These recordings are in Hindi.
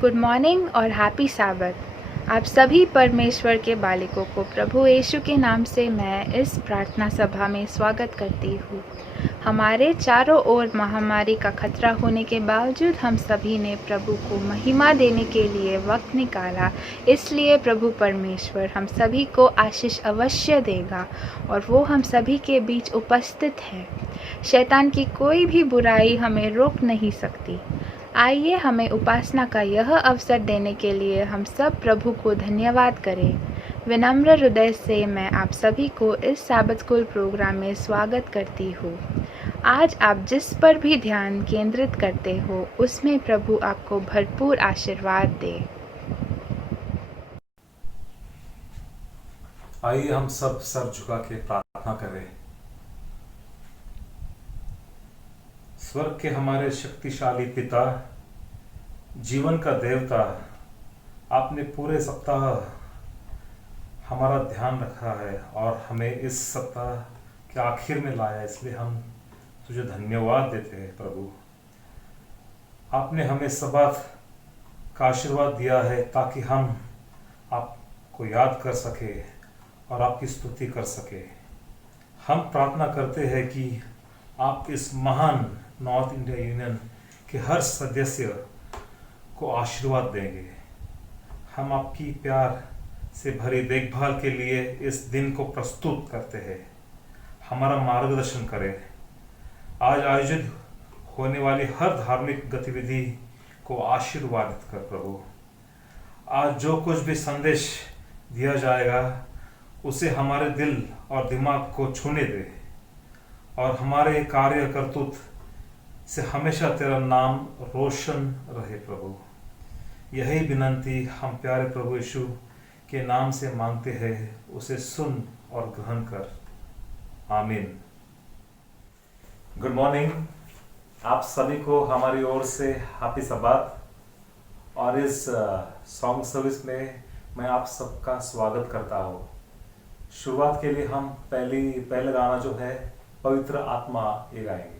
गुड मॉर्निंग और हैप्पी साबत। आप सभी परमेश्वर के बालकों को प्रभु यीशु के नाम से मैं इस प्रार्थना सभा में स्वागत करती हूँ। हमारे चारों ओर महामारी का खतरा होने के बावजूद हम सभी ने प्रभु को महिमा देने के लिए वक्त निकाला। इसलिए प्रभु परमेश्वर हम सभी को आशीष अवश्य देगा और वो हम सभी के बीच उपस्थित है। शैतान की कोई भी बुराई हमें रोक नहीं सकती। आइए हमें उपासना का यह अवसर देने के लिए हम सब प्रभु को धन्यवाद करें। विनम्र हृदय से मैं आप सभी को इस साबत स्कूल प्रोग्राम में स्वागत करती हूँ। आज आप जिस पर भी ध्यान केंद्रित करते हो उसमें प्रभु आपको भरपूर आशीर्वाद दे। आइए हम सब सर झुका के प्रार्थना करें। स्वर्ग के हमारे शक्तिशाली पिता, जीवन का देवता, आपने पूरे सप्ताह हमारा ध्यान रखा है और हमें इस सप्ताह के आखिर में लाया, इसलिए हम तुझे धन्यवाद देते हैं प्रभु। आपने हमें सबात का आशीर्वाद दिया है ताकि हम आपको याद कर सके और आपकी स्तुति कर सके। हम प्रार्थना करते हैं कि आप इस महान नॉर्थ इंडिया यूनियन के हर सदस्य को आशीर्वाद देंगे। हम आपकी प्यार से भरी देखभाल के लिए इस दिन को प्रस्तुत करते हैं। हमारा मार्गदर्शन करें। आज आयोजित होने वाली हर धार्मिक गतिविधि को आशीर्वादित कर प्रभु। आज जो कुछ भी संदेश दिया जाएगा उसे हमारे दिल और दिमाग को छूने दे और हमारे कार्य करतूत से हमेशा तेरा नाम रोशन रहे प्रभु। यही विनंती हम प्यारे प्रभु यीशु के नाम से मांगते हैं, उसे सुन और ग्रहण कर। आमीन। गुड मॉर्निंग, आप सभी को हमारी ओर से हैप्पी सबात। और इस सॉन्ग सर्विस में मैं आप सबका स्वागत करता हूँ। शुरुआत के लिए हम पहले गाना जो है पवित्र आत्मा ये गाएंगे।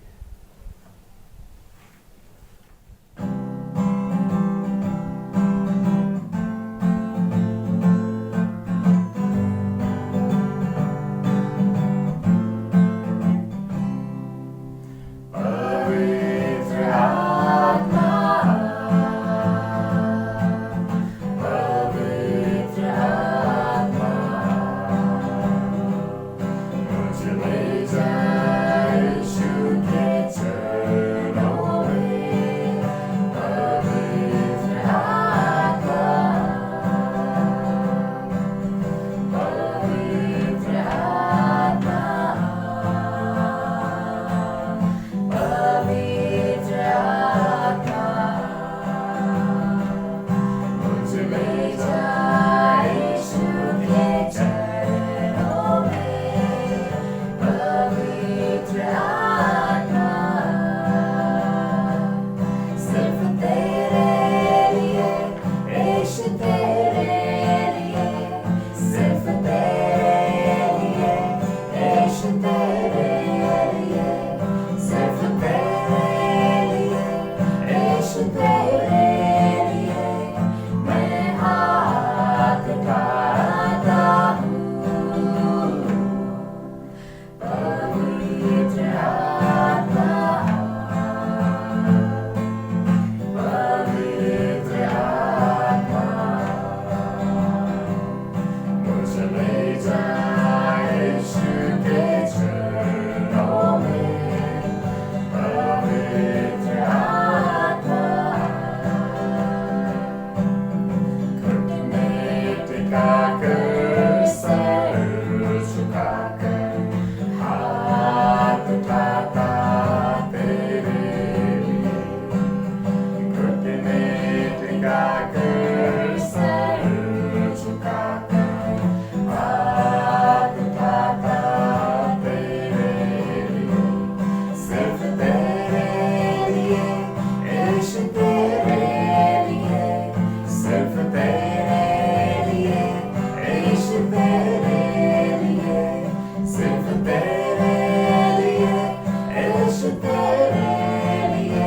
तेरे लिए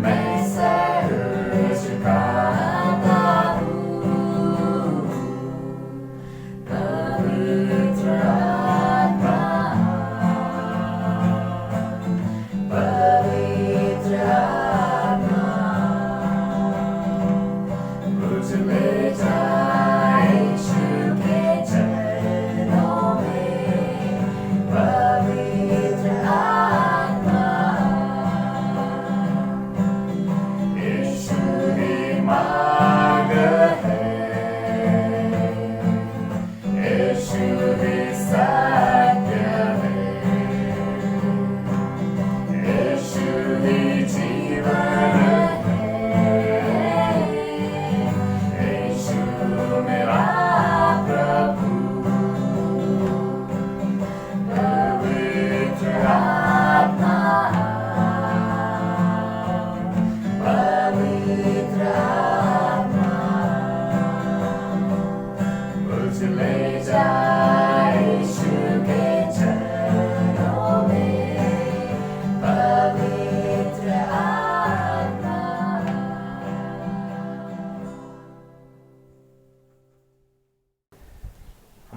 मैं सर झुका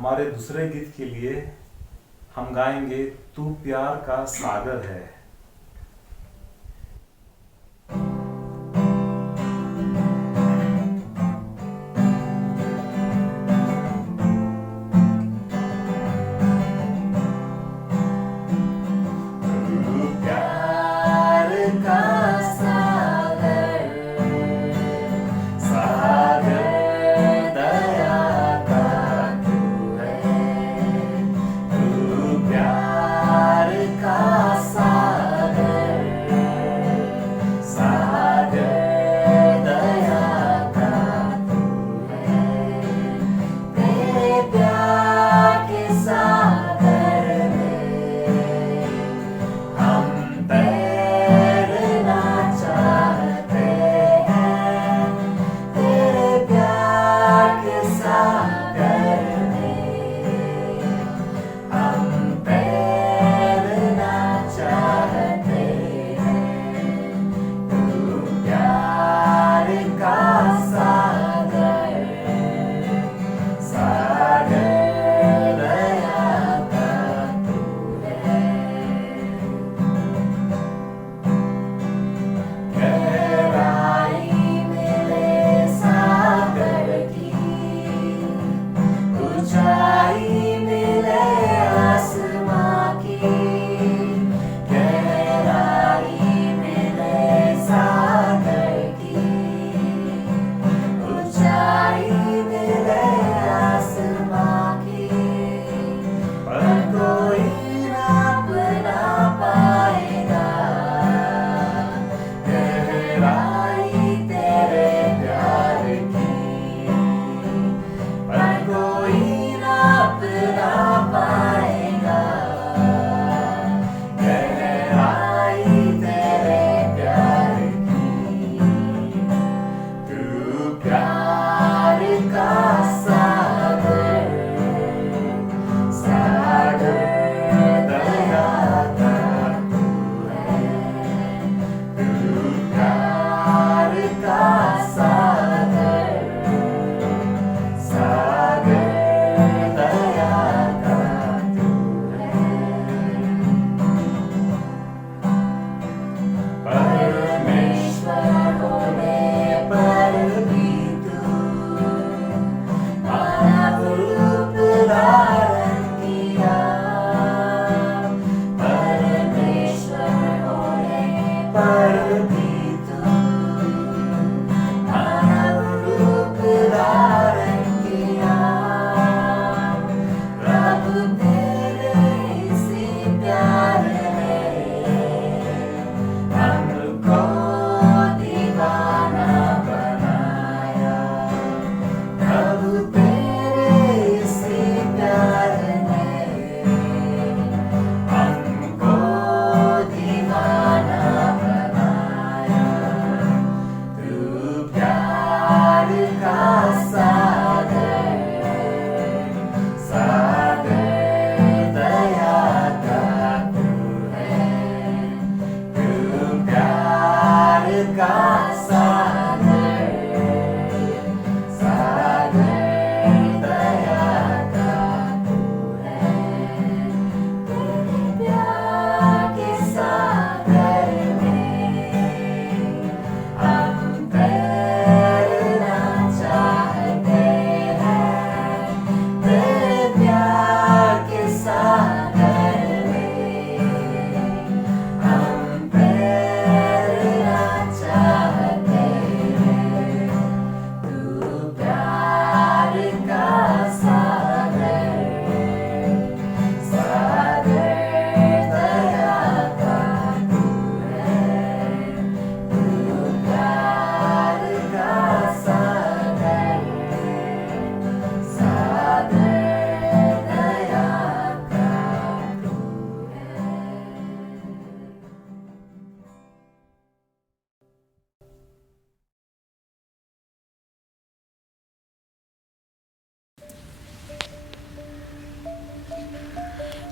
हमारे दूसरे गीत के लिए हम गाएंगे तू प्यार का सागर है।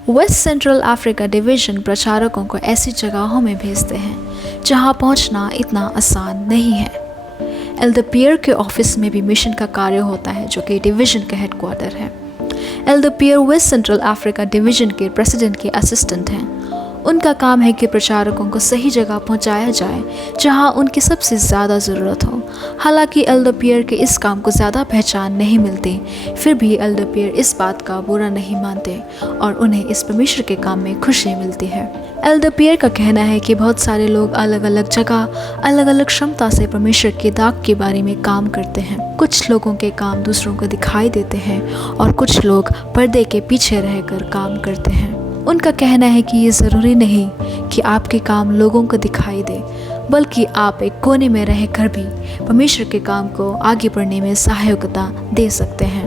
वेस्ट सेंट्रल अफ्रीका डिवीज़न प्रचारकों को ऐसी जगहों में भेजते हैं जहां पहुंचना इतना आसान नहीं है। एल्दर पियर के ऑफिस में भी मिशन का कार्य होता है, जो कि डिवीज़न का हेडक्वार्टर है। एल्डर पियर वेस्ट सेंट्रल अफ्रीका डिवीज़न के प्रेसिडेंट के असिस्टेंट हैं। उनका काम है कि प्रचारकों को सही जगह पहुंचाया जाए जहां उनकी सबसे ज़्यादा ज़रूरत हो। हालांकि एल्डर पियर के इस काम को ज़्यादा पहचान नहीं मिलती, फिर भी एल्डर पियर इस बात का बुरा नहीं मानते और उन्हें इस परमेश्वर के काम में खुशी मिलती है। एल्डर पियर का कहना है कि बहुत सारे लोग अलग अलग जगह अलग अलग क्षमता से परमेश्वर के दाग के बारे में काम करते हैं। कुछ लोगों के काम दूसरों को दिखाई देते हैं और कुछ लोग पर्दे के पीछे रहकर काम करते हैं। उनका कहना है कि ये ज़रूरी नहीं कि आपके काम लोगों को दिखाई दे, बल्कि आप एक कोने में रहकर भी परमेश्वर के काम को आगे बढ़ने में सहायता दे सकते हैं।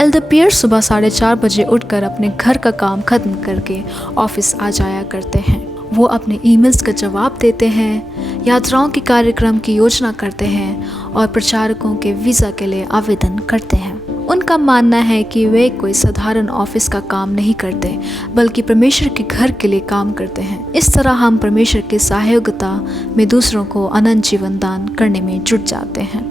एल्डर पियर सुबह 4:30 बजे उठकर अपने घर का काम खत्म करके ऑफिस आ जाया करते हैं। वो अपने ईमेल्स का जवाब देते हैं, यात्राओं के कार्यक्रम की योजना करते हैं और प्रचारकों के वीज़ा के लिए आवेदन करते हैं। उनका मानना है कि वे कोई साधारण ऑफिस का काम नहीं करते, बल्कि परमेश्वर के घर के लिए काम करते हैं। इस तरह हम परमेश्वर की सहायता में दूसरों को अनंत जीवन दान करने में जुट जाते हैं।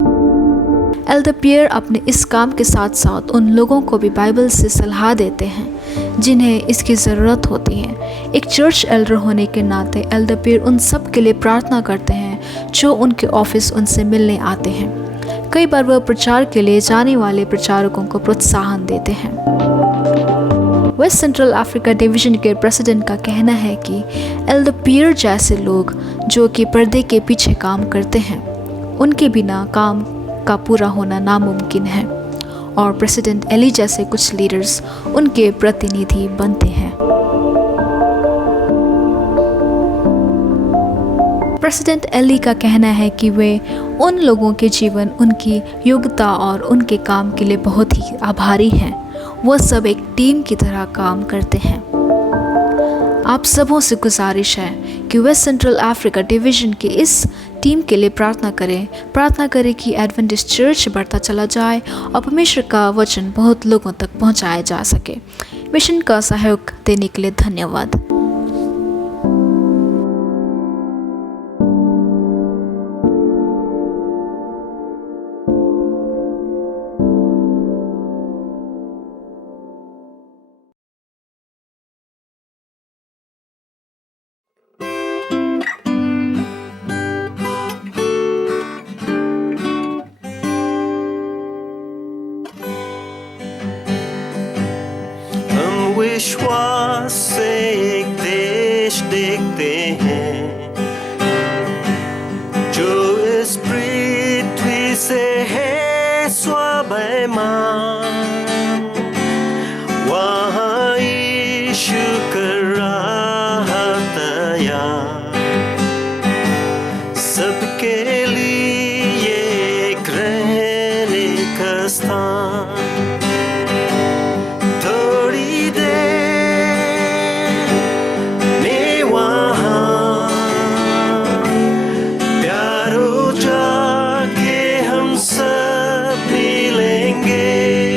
एल्डर पियर अपने इस काम के साथ साथ उन लोगों को भी बाइबल से सलाह देते हैं जिन्हें इसकी ज़रूरत होती है। एक चर्च एल्डर होने के नाते एल्डर पियर उन सब के लिए प्रार्थना करते हैं जो उनके ऑफिस उनसे मिलने आते हैं। कई बार वह प्रचार के लिए जाने वाले प्रचारकों को प्रोत्साहन देते हैं। वेस्ट सेंट्रल अफ्रीका डिवीज़न के प्रेसिडेंट का कहना है कि एल्डर पियर जैसे लोग जो कि पर्दे के पीछे काम करते हैं, उनके बिना काम का पूरा होना नामुमकिन है और प्रेसिडेंट एली जैसे कुछ लीडर्स उनके प्रतिनिधि बनते हैं। प्रेसिडेंट एली का कहना है कि वे उन लोगों के जीवन, उनकी योग्यता और उनके काम के लिए बहुत ही आभारी हैं। वो सब एक टीम की तरह काम करते हैं। आप सबों से गुजारिश है कि वेस्ट सेंट्रल अफ्रीका डिवीज़न के इस टीम के लिए प्रार्थना करें कि एडवेंटिस्ट चर्च बढ़ता चला जाए और परमेश्वर का वचन बहुत लोगों तक पहुंचाया जा सके। मिशन का सहयोग देने के लिए धन्यवाद। विश्वास से एक देश देखते हैं जो इस पृथ्वी से है स्वाभिमान। वहाँ यीशु कर रहा तैयार सबके लिए एक रहने का स्थान। Yeah.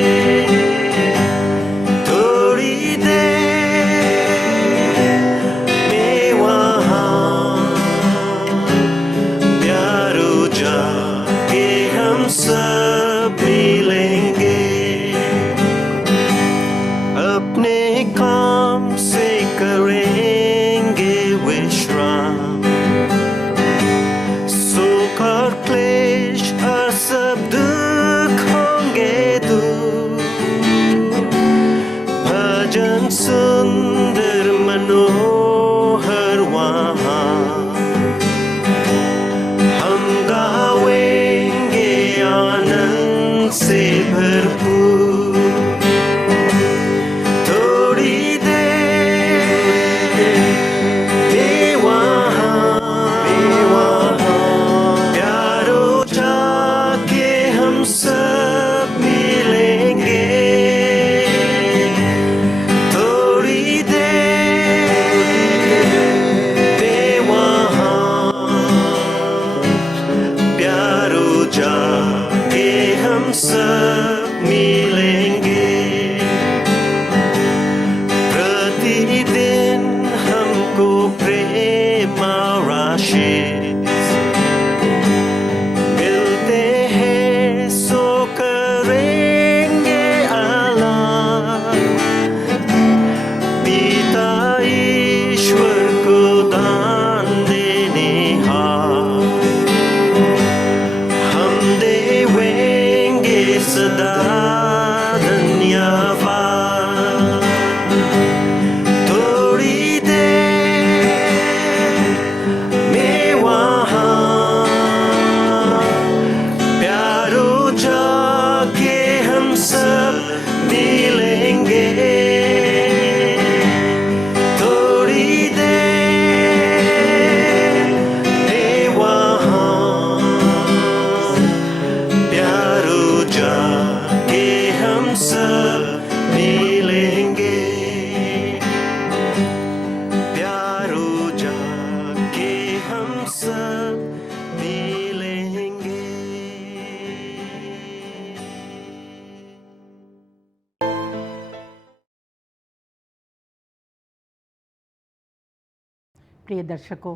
प्रिय दर्शकों,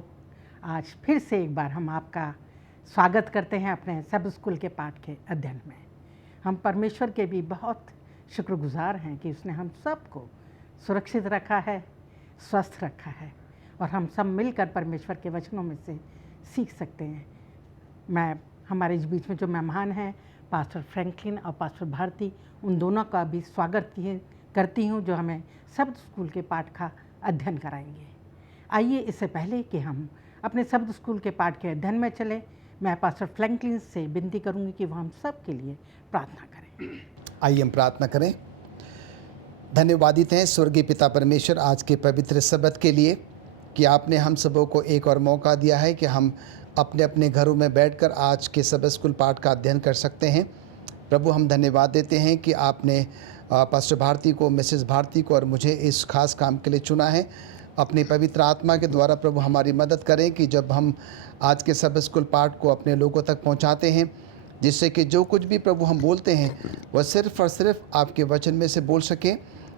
आज फिर से एक बार हम आपका स्वागत करते हैं अपने सब स्कूल के पाठ के अध्ययन में। हम परमेश्वर के भी बहुत शुक्रगुजार हैं कि उसने हम सबको सुरक्षित रखा है, स्वस्थ रखा है और हम सब मिलकर परमेश्वर के वचनों में से सीख सकते हैं। मैं हमारे इस बीच में जो मेहमान हैं पास्टर फ्रैंकलिन और पास्टर भारती, उन दोनों का भी स्वागत करती हूँ जो हमें शब्द स्कूल के पाठ का अध्ययन कराएंगे। आइए इससे पहले कि हम अपने शब्द स्कूल के पाठ के अध्ययन में चले, मैं पास्टर फ्रैंकलिन से विनती करूंगी कि वो हम सब के लिए प्रार्थना करें। आइए हम प्रार्थना करें। धन्यवादित हैं स्वर्गीय पिता परमेश्वर आज के पवित्र शब्द के लिए कि आपने हम सबों को एक और मौका दिया है कि हम अपने अपने घरों में बैठकर आज के शब्द स्कूल पाठ का अध्ययन कर सकते हैं। प्रभु, हम धन्यवाद देते हैं कि आपने पास्टर भारती को, मिसेस भारती को और मुझे इस खास काम के लिए चुना है। अपनी पवित्र आत्मा के द्वारा प्रभु हमारी मदद करें कि जब हम आज के शब्द स्कूल पाठ को अपने लोगों तक पहुंचाते हैं, जिससे कि जो कुछ भी प्रभु हम बोलते हैं वह सिर्फ़ और सिर्फ आपके वचन में से बोल सकें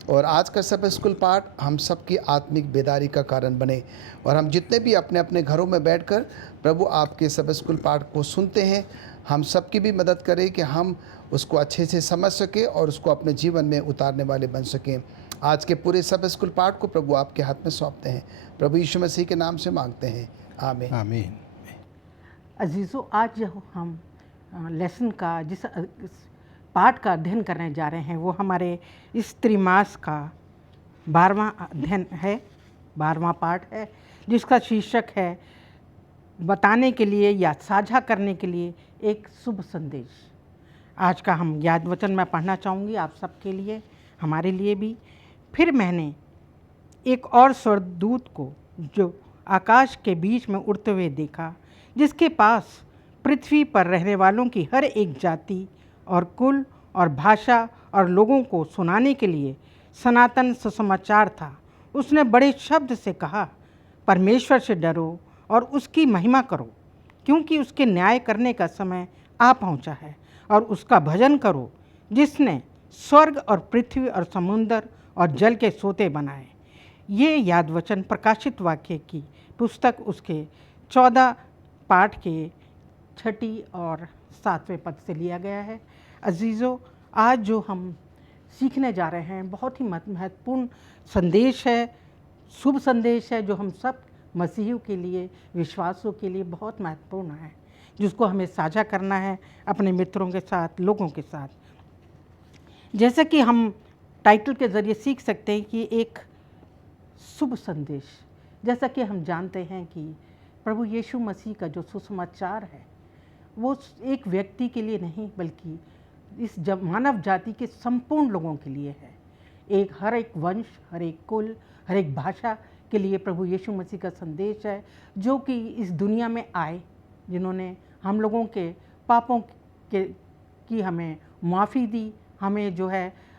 और आज का शब्द स्कूल पाठ हम सबकी आत्मिक बेदारी का कारण बने और हम जितने भी अपने अपने घरों में बैठकर प्रभु आपके शब्द स्कूल पाठ को सुनते हैं, हम सबकी भी मदद करें कि हम उसको अच्छे से समझ सकें और उसको अपने जीवन में उतारने वाले बन सकें। आज के पूरे शब्द स्कूल पाठ को प्रभु आपके हाथ में सौंपते हैं, प्रभु यीशु मसीह के नाम से मांगते हैं, आमीन आमीन। अजीज़ों, आज जो हम लेसन का जिस पाठ का अध्ययन करने जा रहे हैं वो हमारे इस त्रिमास का 12वां अध्ययन है, 12वां पाठ है, जिसका शीर्षक है बताने के लिए या साझा करने के लिए एक शुभ संदेश। आज का हम याद वचन मैं पढ़ना चाहूँगी आप सबके लिए, हमारे लिए भी। फिर मैंने एक और स्वर्गदूत को जो आकाश के बीच में उड़ते हुए देखा, जिसके पास पृथ्वी पर रहने वालों की हर एक जाति और कुल और भाषा और लोगों को सुनाने के लिए सनातन सुसमाचार था। उसने बड़े शब्द से कहा, परमेश्वर से डरो और उसकी महिमा करो, क्योंकि उसके न्याय करने का समय आ पहुंचा है, और उसका भजन करो जिसने स्वर्ग और पृथ्वी और समुंदर और जल के सोते बनाए। ये याद वचन प्रकाशित वाक्य की पुस्तक उसके 14 पाठ के 6 और 7वें पद से लिया गया है। अजीज़ों, आज जो हम सीखने जा रहे हैं बहुत ही महत्वपूर्ण संदेश है, शुभ संदेश है, जो हम सब मसीहियों के लिए, विश्वासों के लिए बहुत महत्वपूर्ण है, जिसको हमें साझा करना है अपने मित्रों के साथ, लोगों के साथ। जैसा कि हम टाइटल के ज़रिए सीख सकते हैं कि एक शुभ संदेश, जैसा कि हम जानते हैं कि प्रभु यीशु मसीह का जो सुसमाचार है वो एक व्यक्ति के लिए नहीं बल्कि इस मानव जाति के संपूर्ण लोगों के लिए है। हर एक वंश, हर एक कुल, हर एक भाषा के लिए प्रभु यीशु मसीह का संदेश है, जो कि इस दुनिया में आए, जिन्होंने हम लोगों के पापों की हमें माफ़ी दी, हमें जो है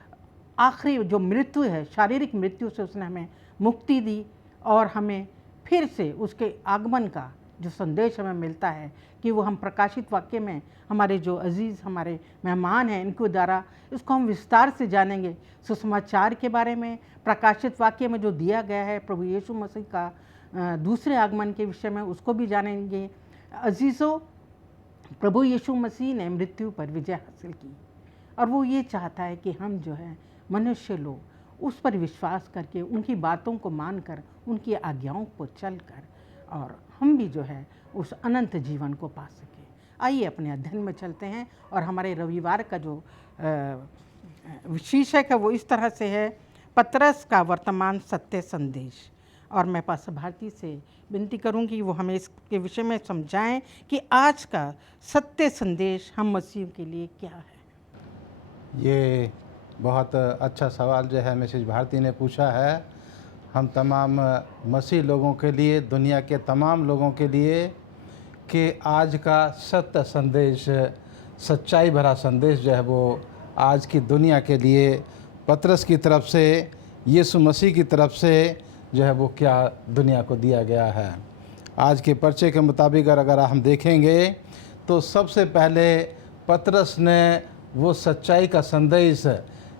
आखिरी जो मृत्यु है, शारीरिक मृत्यु से उसने हमें मुक्ति दी, और हमें फिर से उसके आगमन का जो संदेश हमें मिलता है कि वो हम प्रकाशित वाक्य में हमारे जो अजीज़ हमारे मेहमान हैं इनके द्वारा इसको हम विस्तार से जानेंगे। सुसमाचार के बारे में प्रकाशित वाक्य में जो दिया गया है प्रभु यीशु मसीह का दूसरे आगमन के विषय में, उसको भी जानेंगे। अजीज़ों, प्रभु यीशु मसीह ने मृत्यु पर विजय हासिल की और वो ये चाहता है कि हम जो है मनुष्य लोग उस पर विश्वास करके, उनकी बातों को मानकर, उनकी आज्ञाओं को चलकर, और हम भी जो है उस अनंत जीवन को पा सके। आइए अपने अध्ययन में चलते हैं, और हमारे रविवार का जो शीर्षक है वो इस तरह से है, पतरस का वर्तमान सत्य संदेश। और मैं पास्टर भारती से विनती करूंगी वो हमें इसके विषय में समझाएं कि आज का सत्य संदेश हम मसीह के लिए क्या है। ये बहुत अच्छा सवाल जो है मिसेज भारती ने पूछा है। हम तमाम मसीह लोगों के लिए, दुनिया के तमाम लोगों के लिए, कि आज का सत्य संदेश, सच्चाई भरा संदेश जो है वो आज की दुनिया के लिए पतरस की तरफ से, यीशु मसीह की तरफ से जो है वो क्या दुनिया को दिया गया है। आज के पर्चे के मुताबिक अगर हम देखेंगे तो सबसे पहले पतरस ने वो सच्चाई का संदेश,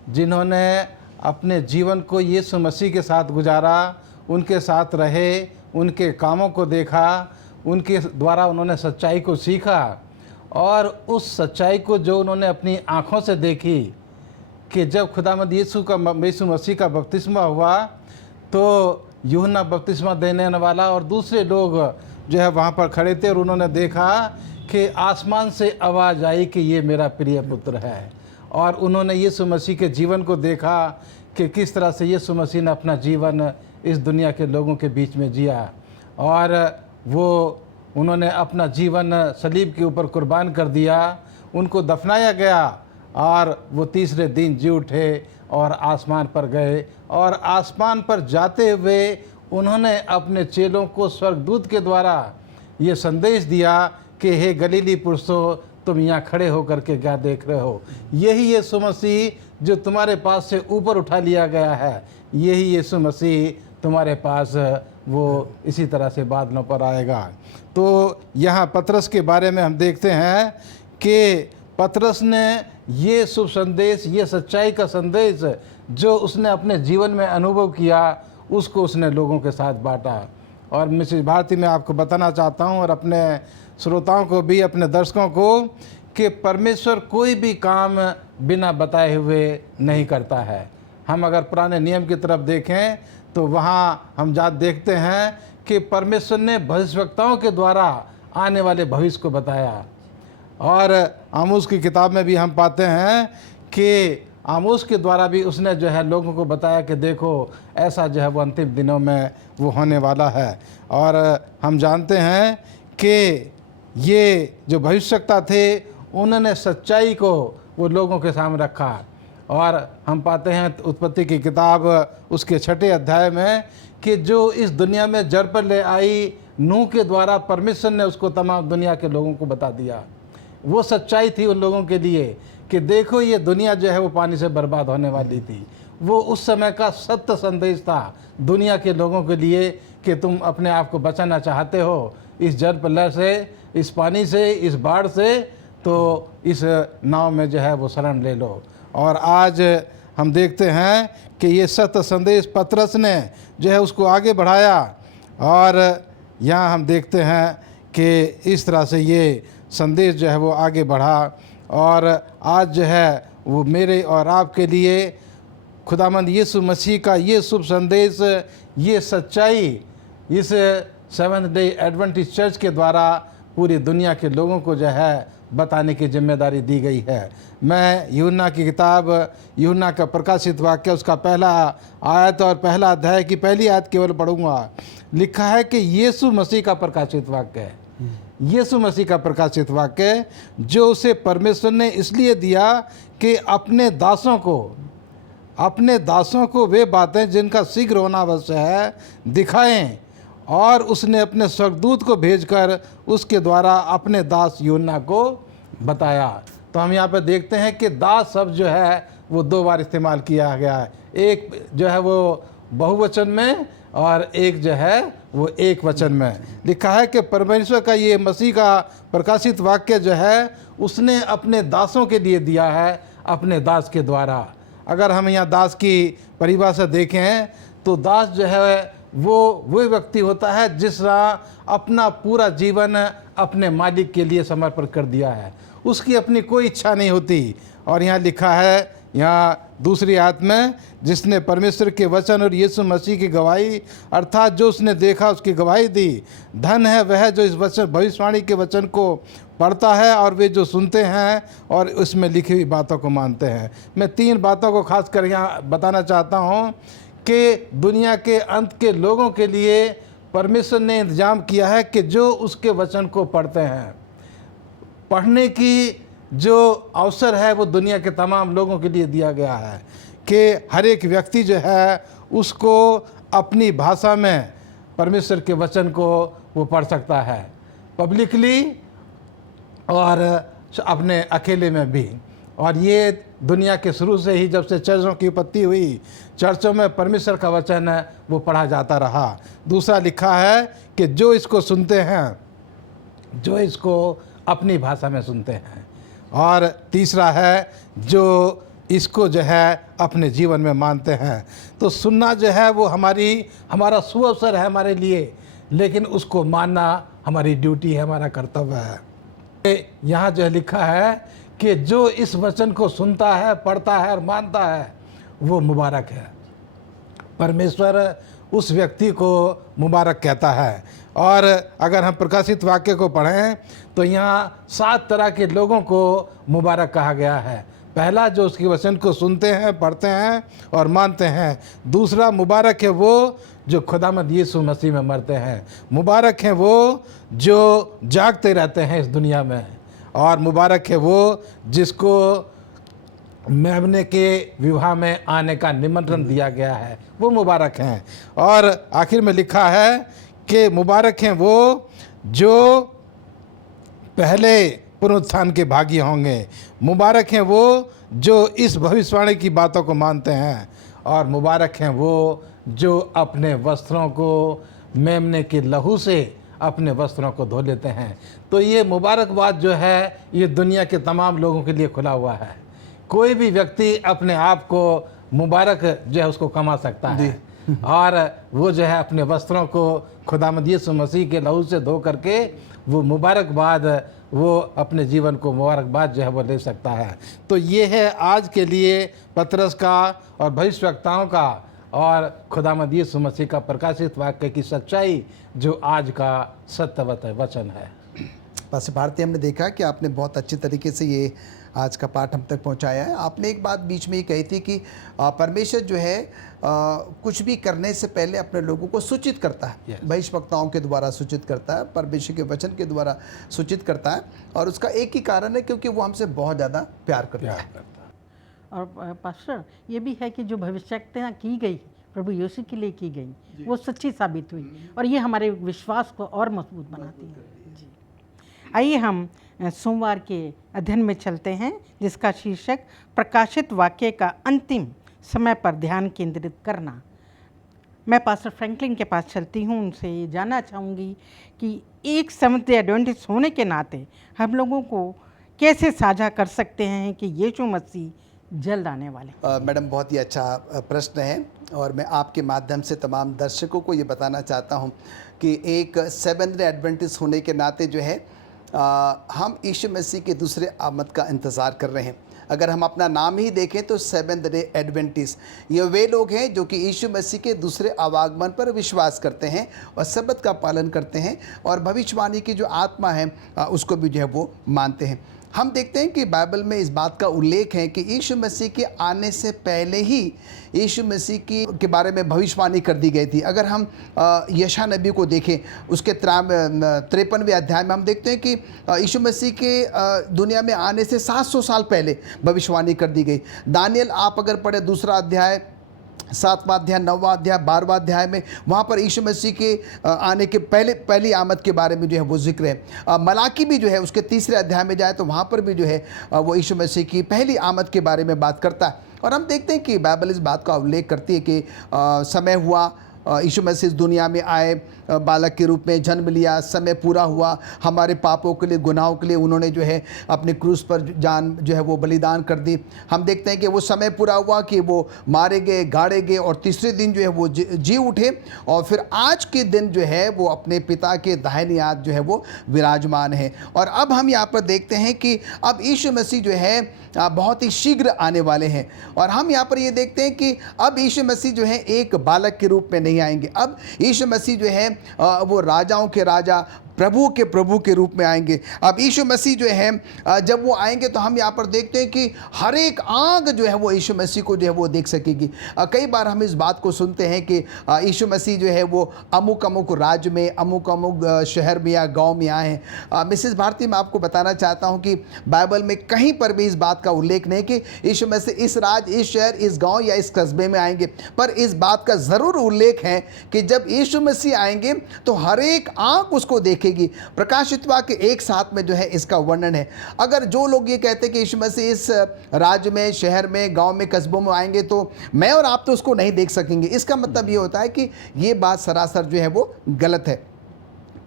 जिन्होंने अपने जीवन को यीशु मसीह के साथ गुजारा, उनके साथ रहे, उनके कामों को देखा, उनके द्वारा उन्होंने सच्चाई को सीखा, और उस सच्चाई को जो उन्होंने अपनी आँखों से देखी कि जब खुदावंद यीशु मसीह का बपतिस्मा हुआ तो यूहन्ना बपतिस्मा देने वाला और दूसरे लोग जो है वहाँ पर खड़े थे, और उन्होंने देखा कि आसमान से आवाज़ आई कि ये मेरा प्रिय पुत्र है। और उन्होंने यीशु मसीह के जीवन को देखा कि किस तरह से यीशु मसीह ने अपना जीवन इस दुनिया के लोगों के बीच में जिया, और वो उन्होंने अपना जीवन सलीब के ऊपर कुर्बान कर दिया, उनको दफनाया गया, और वो तीसरे दिन जी उठे और आसमान पर गए। और आसमान पर जाते हुए उन्होंने अपने चेलों को स्वर्गदूत के द्वारा ये संदेश दिया कि हे गलीली पुरुषों, तुम यहाँ खड़े होकर के क्या देख रहे हो? यही यीशु मसीह जो तुम्हारे पास से ऊपर उठा लिया गया है, यही यीशु मसीह तुम्हारे पास वो इसी तरह से बादलों पर आएगा। तो यहाँ पतरस के बारे में हम देखते हैं कि पतरस ने ये शुभ संदेश, ये सच्चाई का संदेश जो उसने अपने जीवन में अनुभव किया, उसको उसने लोगों के साथ बांटा। और मिसेज भारती मैं आपको बताना चाहता हूँ और अपने श्रोताओं को भी, अपने दर्शकों को, कि परमेश्वर कोई भी काम बिना बताए हुए नहीं करता है। हम अगर पुराने नियम की तरफ देखें तो वहाँ हम देखते हैं कि परमेश्वर ने भविष्यवक्ताओं के द्वारा आने वाले भविष्य को बताया। और आमोस की किताब में भी हम पाते हैं कि आमोस के द्वारा भी उसने जो है लोगों को बताया कि देखो ऐसा जो है वो अंतिम दिनों में वो होने वाला है। और हम जानते हैं कि ये जो भविष्यवक्ता थे उन्होंने सच्चाई को वो लोगों के सामने रखा। और हम पाते हैं उत्पत्ति की किताब उसके 6 अध्याय में कि जो इस दुनिया में जड़ पर ले आई नूह के द्वारा परमेश्वर ने उसको तमाम दुनिया के लोगों को बता दिया। वो सच्चाई थी उन लोगों के लिए कि देखो ये दुनिया जो है वो पानी से बर्बाद होने वाली थी। वो उस समय का सत्य संदेश था दुनिया के लोगों के लिए कि तुम अपने आप को बचाना चाहते हो इस जल प्रलय से, इस पानी से, इस बाढ़ से, तो इस नाव में जो है वो शरण ले लो। और आज हम देखते हैं कि ये सत्य संदेश पतरस ने जो है उसको आगे बढ़ाया। और यहाँ हम देखते हैं कि इस तरह से ये संदेश जो है वो आगे बढ़ा। और आज जो है वो मेरे और आपके लिए खुदामंद यीशु मसीह का ये शुभ संदेश, ये सच्चाई इस सेवंथ डे एडवेंटिस्ट चर्च के द्वारा पूरी दुनिया के लोगों को जो है बताने की जिम्मेदारी दी गई है। मैं यूहन्ना की किताब, यूहन्ना का प्रकाशित वाक्य, उसका पहला आयत और पहला अध्याय की पहली आयत केवल पढ़ूंगा। लिखा है कि यीशु मसीह का प्रकाशित वाक्य है, यीशु मसीह का प्रकाशित वाक्य जो उसे परमेश्वर ने इसलिए दिया कि अपने दासों को वे बातें जिनका शीघ्र होना अवश्य है दिखाएं। और उसने अपने स्वर्गदूत को भेजकर उसके द्वारा अपने दास यूहन्ना को बताया। तो हम यहाँ पे देखते हैं कि दास शब्द जो है वो 2 बार इस्तेमाल किया गया है, एक जो है वो बहुवचन में और एक जो है वो एक वचन में। लिखा है कि परमेश्वर का ये मसीह का प्रकाशित वाक्य जो है उसने अपने दासों के लिए दिया है, अपने दास के द्वारा। अगर हम यहाँ दास की परिभाषा देखें तो दास जो है वो व्यक्ति होता है जिसने अपना पूरा जीवन अपने मालिक के लिए समर्पण कर दिया है, उसकी अपनी कोई इच्छा नहीं होती। और यहाँ लिखा है, यहाँ दूसरी आयत में, जिसने परमेश्वर के वचन और यीशु मसीह की गवाही अर्थात जो उसने देखा उसकी गवाही दी। धन है वह जो इस वचन भविष्यवाणी के वचन को पढ़ता है और वे जो सुनते हैं और उसमें लिखी हुई बातों को मानते हैं। मैं 3 बातों को खास कर यहाँ बताना चाहता हूँ कि दुनिया के अंत के लोगों के लिए परमेश्वर ने इंतजाम किया है कि जो उसके वचन को पढ़ते हैं, पढ़ने की जो अवसर है वो दुनिया के तमाम लोगों के लिए दिया गया है कि हर एक व्यक्ति जो है उसको अपनी भाषा में परमेश्वर के वचन को वो पढ़ सकता है, पब्लिकली और अपने अकेले में भी। और ये दुनिया के शुरू से ही, जब से चर्चों की उत्पत्ति हुई, चर्चों में परमेश्वर का वचन है वो पढ़ा जाता रहा। दूसरा लिखा है कि जो इसको सुनते हैं, जो इसको अपनी भाषा में सुनते हैं। और तीसरा है जो इसको जो है अपने जीवन में मानते हैं। तो सुनना जो है वो हमारा सुअवसर है हमारे लिए। लेकिन उसको मानना हमारी ड्यूटी है, हमारा कर्तव्य है। यहाँ जो लिखा है कि जो इस वचन को सुनता है, पढ़ता है और मानता है, वो मुबारक है। परमेश्वर उस व्यक्ति को मुबारक कहता है। और अगर हम प्रकाशित वाक्य को पढ़ें तो यहाँ 7 तरह के लोगों को मुबारक कहा गया है। पहला, जो उसके वचन को सुनते हैं, पढ़ते हैं और मानते हैं। दूसरा, मुबारक है वो जो खुदावंद यीशु मसीह में मरते हैं। मुबारक है वो जो जागते रहते हैं इस दुनिया में। और मुबारक है वो जिसको मेमने के विवाह में आने का निमंत्रण दिया गया है, वो मुबारक हैं। और आखिर में लिखा है कि मुबारक हैं वो जो पहले पुनरुत्थान के भागी होंगे। मुबारक हैं वो जो इस भविष्यवाणी की बातों को मानते हैं। और मुबारक हैं वो जो अपने वस्त्रों को मेमने के लहू से अपने वस्त्रों को धो लेते हैं। तो ये मुबारकबाद जो है, ये दुनिया के तमाम लोगों के लिए खुला हुआ है। कोई भी व्यक्ति अपने आप को मुबारक जो है उसको कमा सकता है। और वो जो है अपने वस्त्रों को खुदावंद यीशु मसीह के लहू से धो करके वो मुबारकबाद, वो अपने जीवन को मुबारकबाद जो है वो ले सकता है। तो ये है आज के लिए पतरस का और भविष्यवक्ताओं का और खुदावंद यीशु मसीह का प्रकाशित वाक्य की सच्चाई, जो आज का सत्य वचन है। पास्टर भारती, हमने देखा कि आपने बहुत अच्छे तरीके से ये आज का पाठ हम तक पहुंचाया है। आपने एक बात बीच में ये कही थी कि परमेश्वर जो है कुछ भी करने से पहले अपने लोगों को सूचित करता है। भविष्यवक्ताओं के द्वारा सूचित करता है, परमेश्वर के वचन के द्वारा सूचित करता है। और उसका एक ही कारण है, क्योंकि वो हमसे बहुत ज़्यादा प्यार करता है। और पास्टर, ये भी है कि जो भविष्यवाणी की गई प्रभु यीशु के लिए की गई, वो सच्ची साबित हुई और ये हमारे विश्वास को और मजबूत बनाती है। जी, आइए हम सोमवार के अध्ययन में चलते हैं, जिसका शीर्षक प्रकाशित वाक्य का अंतिम समय पर ध्यान केंद्रित करना। मैं पास्टर फ्रैंकलिन के पास चलती हूँ, उनसे ये जानना चाहूँगी कि एक सेवंथ डे एडवेंटिस्ट होने के नाते हम लोगों को कैसे साझा कर सकते हैं कि यीशु मसीह जल्द आने वाले। मैडम, बहुत ही अच्छा प्रश्न है और मैं आपके माध्यम से तमाम दर्शकों को ये बताना चाहता हूँ कि एक सेवंथ डे एडवेंटिस्ट होने के नाते जो है हम यीशु मसीह के दूसरे आमद का इंतज़ार कर रहे हैं। अगर हम अपना नाम ही देखें तो सेवंथ डे एडवेंटिस्ट, ये वे लोग हैं जो कि यीशु मसीह के दूसरे आवागमन पर विश्वास करते हैं और सब्बत का पालन करते हैं और भविष्यवाणी की जो आत्मा है उसको भी जो है वो मानते हैं। हम देखते हैं कि बाइबल में इस बात का उल्लेख है कि यीशु मसीह के आने से पहले ही यीशु मसीह के बारे में भविष्यवाणी कर दी गई थी। अगर हम यशा नबी को देखें, उसके 53वें अध्याय में हम देखते हैं कि यीशु मसीह के दुनिया में आने से 700 साल पहले भविष्यवाणी कर दी गई। दानियल आप अगर पढ़े 2 अध्याय, 7वां अध्याय, 9वां अध्याय, 12वां अध्याय में वहाँ पर यीशु मसीह के आने के पहली आमद के बारे में जो है वो जिक्र है। मलाकी भी जो है उसके 3रे अध्याय में जाए तो वहाँ पर भी जो है वो यीशु मसीह की पहली आमद के बारे में बात करता है। और हम देखते हैं कि बाइबल इस बात का उल्लेख करती है कि समय हुआ, यीशु मसीह इस दुनिया में आए, बालक के रूप में जन्म लिया, समय पूरा हुआ, हमारे पापों के लिए, गुनाहों के लिए उन्होंने जो है अपने क्रूस पर जान जो है वो बलिदान कर दी। हम देखते हैं कि वो समय पूरा हुआ कि वो मारे गए, गाड़े गए और तीसरे दिन जो है वो जी उठे और फिर आज के दिन जो है वो अपने पिता के दाहिने हाथ जो है वो विराजमान है। और अब हम यहाँ पर देखते हैं कि अब यीशु मसीह जो है बहुत ही शीघ्र आने वाले हैं। और हम यहाँ पर ये देखते हैं कि अब यीशु मसीह जो है एक बालक के रूप में नहीं आएंगे। अब यीशु मसीह जो है वो राजाओं के राजा, प्रभु के प्रभु के रूप में आएंगे। अब यीशु मसीह जो है जब वो आएंगे तो हम यहाँ पर देखते हैं कि हर एक आँख जो है वो यीशु मसीह को जो है वो देख सकेगी। कई बार हम इस बात को सुनते हैं कि यीशु मसीह जो है वो अमुक अमुक राज्य में, अमुक अमुक शहर में या गांव में आए हैं। मिसेस भारती, मैं आपको बताना चाहता हूँ कि बाइबल में कहीं पर भी इस बात का उल्लेख नहीं कि यीशु मसीह इस राज्य, इस शहर, इस गाँव या इस कस्बे में आएंगे। पर इस बात का ज़रूर उल्लेख है कि जब यीशु मसीह आएंगे तो हर एक आँख उसको देखेगी। प्रकाशित वाक्य 1:7 में जो है इसका वर्णन है। अगर जो लोग ये कहते हैं कि यीशु मसीह इस राज्य में, शहर में, गांव में, कस्बों में आएंगे तो मैं और आप तो उसको नहीं देख सकेंगे, इसका मतलब ये होता है कि ये बात सरासर जो है वो गलत है।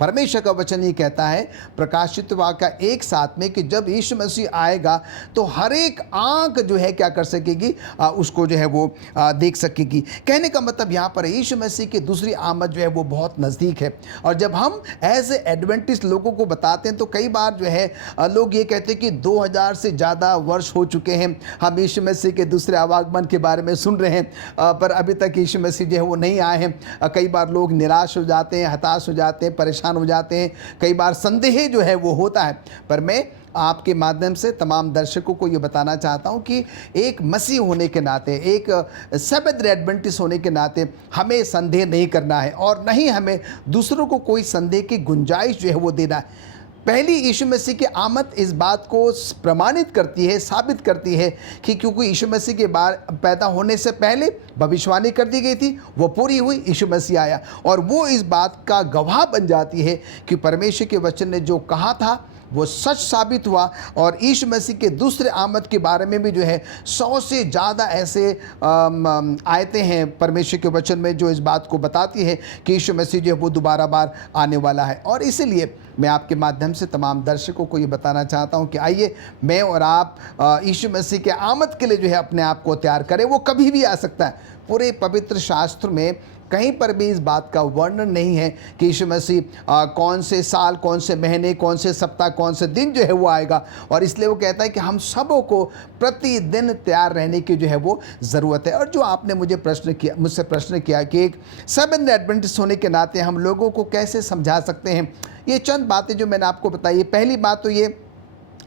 परमेश्वर का वचन ये कहता है प्रकाशित वाक्य 1:7 में कि जब यीशु मसीह आएगा तो हर एक आंख जो है क्या कर सकेगी, उसको जो है वो देख सकेगी। कहने का मतलब यहाँ पर यीशु मसीह की दूसरी आमद जो है वो बहुत नज़दीक है। और जब हम एज ए एडवेंटिस्ट लोगों को बताते हैं तो कई बार जो है लोग ये कहते हैं कि 2000 से ज़्यादा वर्ष हो चुके हैं, हम यीशु मसीह के दूसरे आवागमन के बारे में सुन रहे हैं, पर अभी तक यीशु मसीह जो है वो नहीं आए हैं। कई बार लोग निराश हो जाते हैं, हताश हो जाते हैं, परेशान हो जाते हैं, कई बार संदेह जो है वो होता है। पर मैं आपके माध्यम से तमाम दर्शकों को ये बताना चाहता हूँ कि एक मसीह होने के नाते, एक सेवेंथ डे एडवेंटिस्ट होने के नाते हमें संदेह नहीं करना है और नहीं हमें दूसरों को कोई संदेह की गुंजाइश जो है वो देना है। पहली यीशु मसीह की आमद इस बात को प्रमाणित करती है, साबित करती है कि क्योंकि यीशु मसीह के पैदा होने से पहले भविष्यवाणी कर दी गई थी, वो पूरी हुई, यीशु मसीह आया और वो इस बात का गवाह बन जाती है कि परमेश्वर के वचन ने जो कहा था वो सच साबित हुआ। और यीशु मसीह के दूसरे आमद के बारे में भी जो है 100 से ज़्यादा ऐसे आयतें हैं परमेश्वर के वचन में जो इस बात को बताती है कि यीशु मसीह जो है वो दोबारा बार आने वाला है। और इसीलिए मैं आपके माध्यम से तमाम दर्शकों को ये बताना चाहता हूँ कि आइए मैं और आप यीशु मसीह के आमद के लिए जो है अपने आप को तैयार करें। वो कभी भी आ सकता है। पूरे पवित्र शास्त्र में कहीं पर भी इस बात का वर्णन नहीं है कि यीशु मसीह कौन से साल, कौन से महीने, कौन से सप्ताह, कौन से दिन जो है वो आएगा। और इसलिए वो कहता है कि हम सबों को प्रतिदिन तैयार रहने की जो है वो ज़रूरत है। और जो आपने मुझसे प्रश्न किया कि एक सेवेंथ डे एडवेंटिस्ट होने के नाते हम लोगों को कैसे समझा सकते हैं, ये चंद बातें जो मैंने आपको बताई। पहली बात तो ये,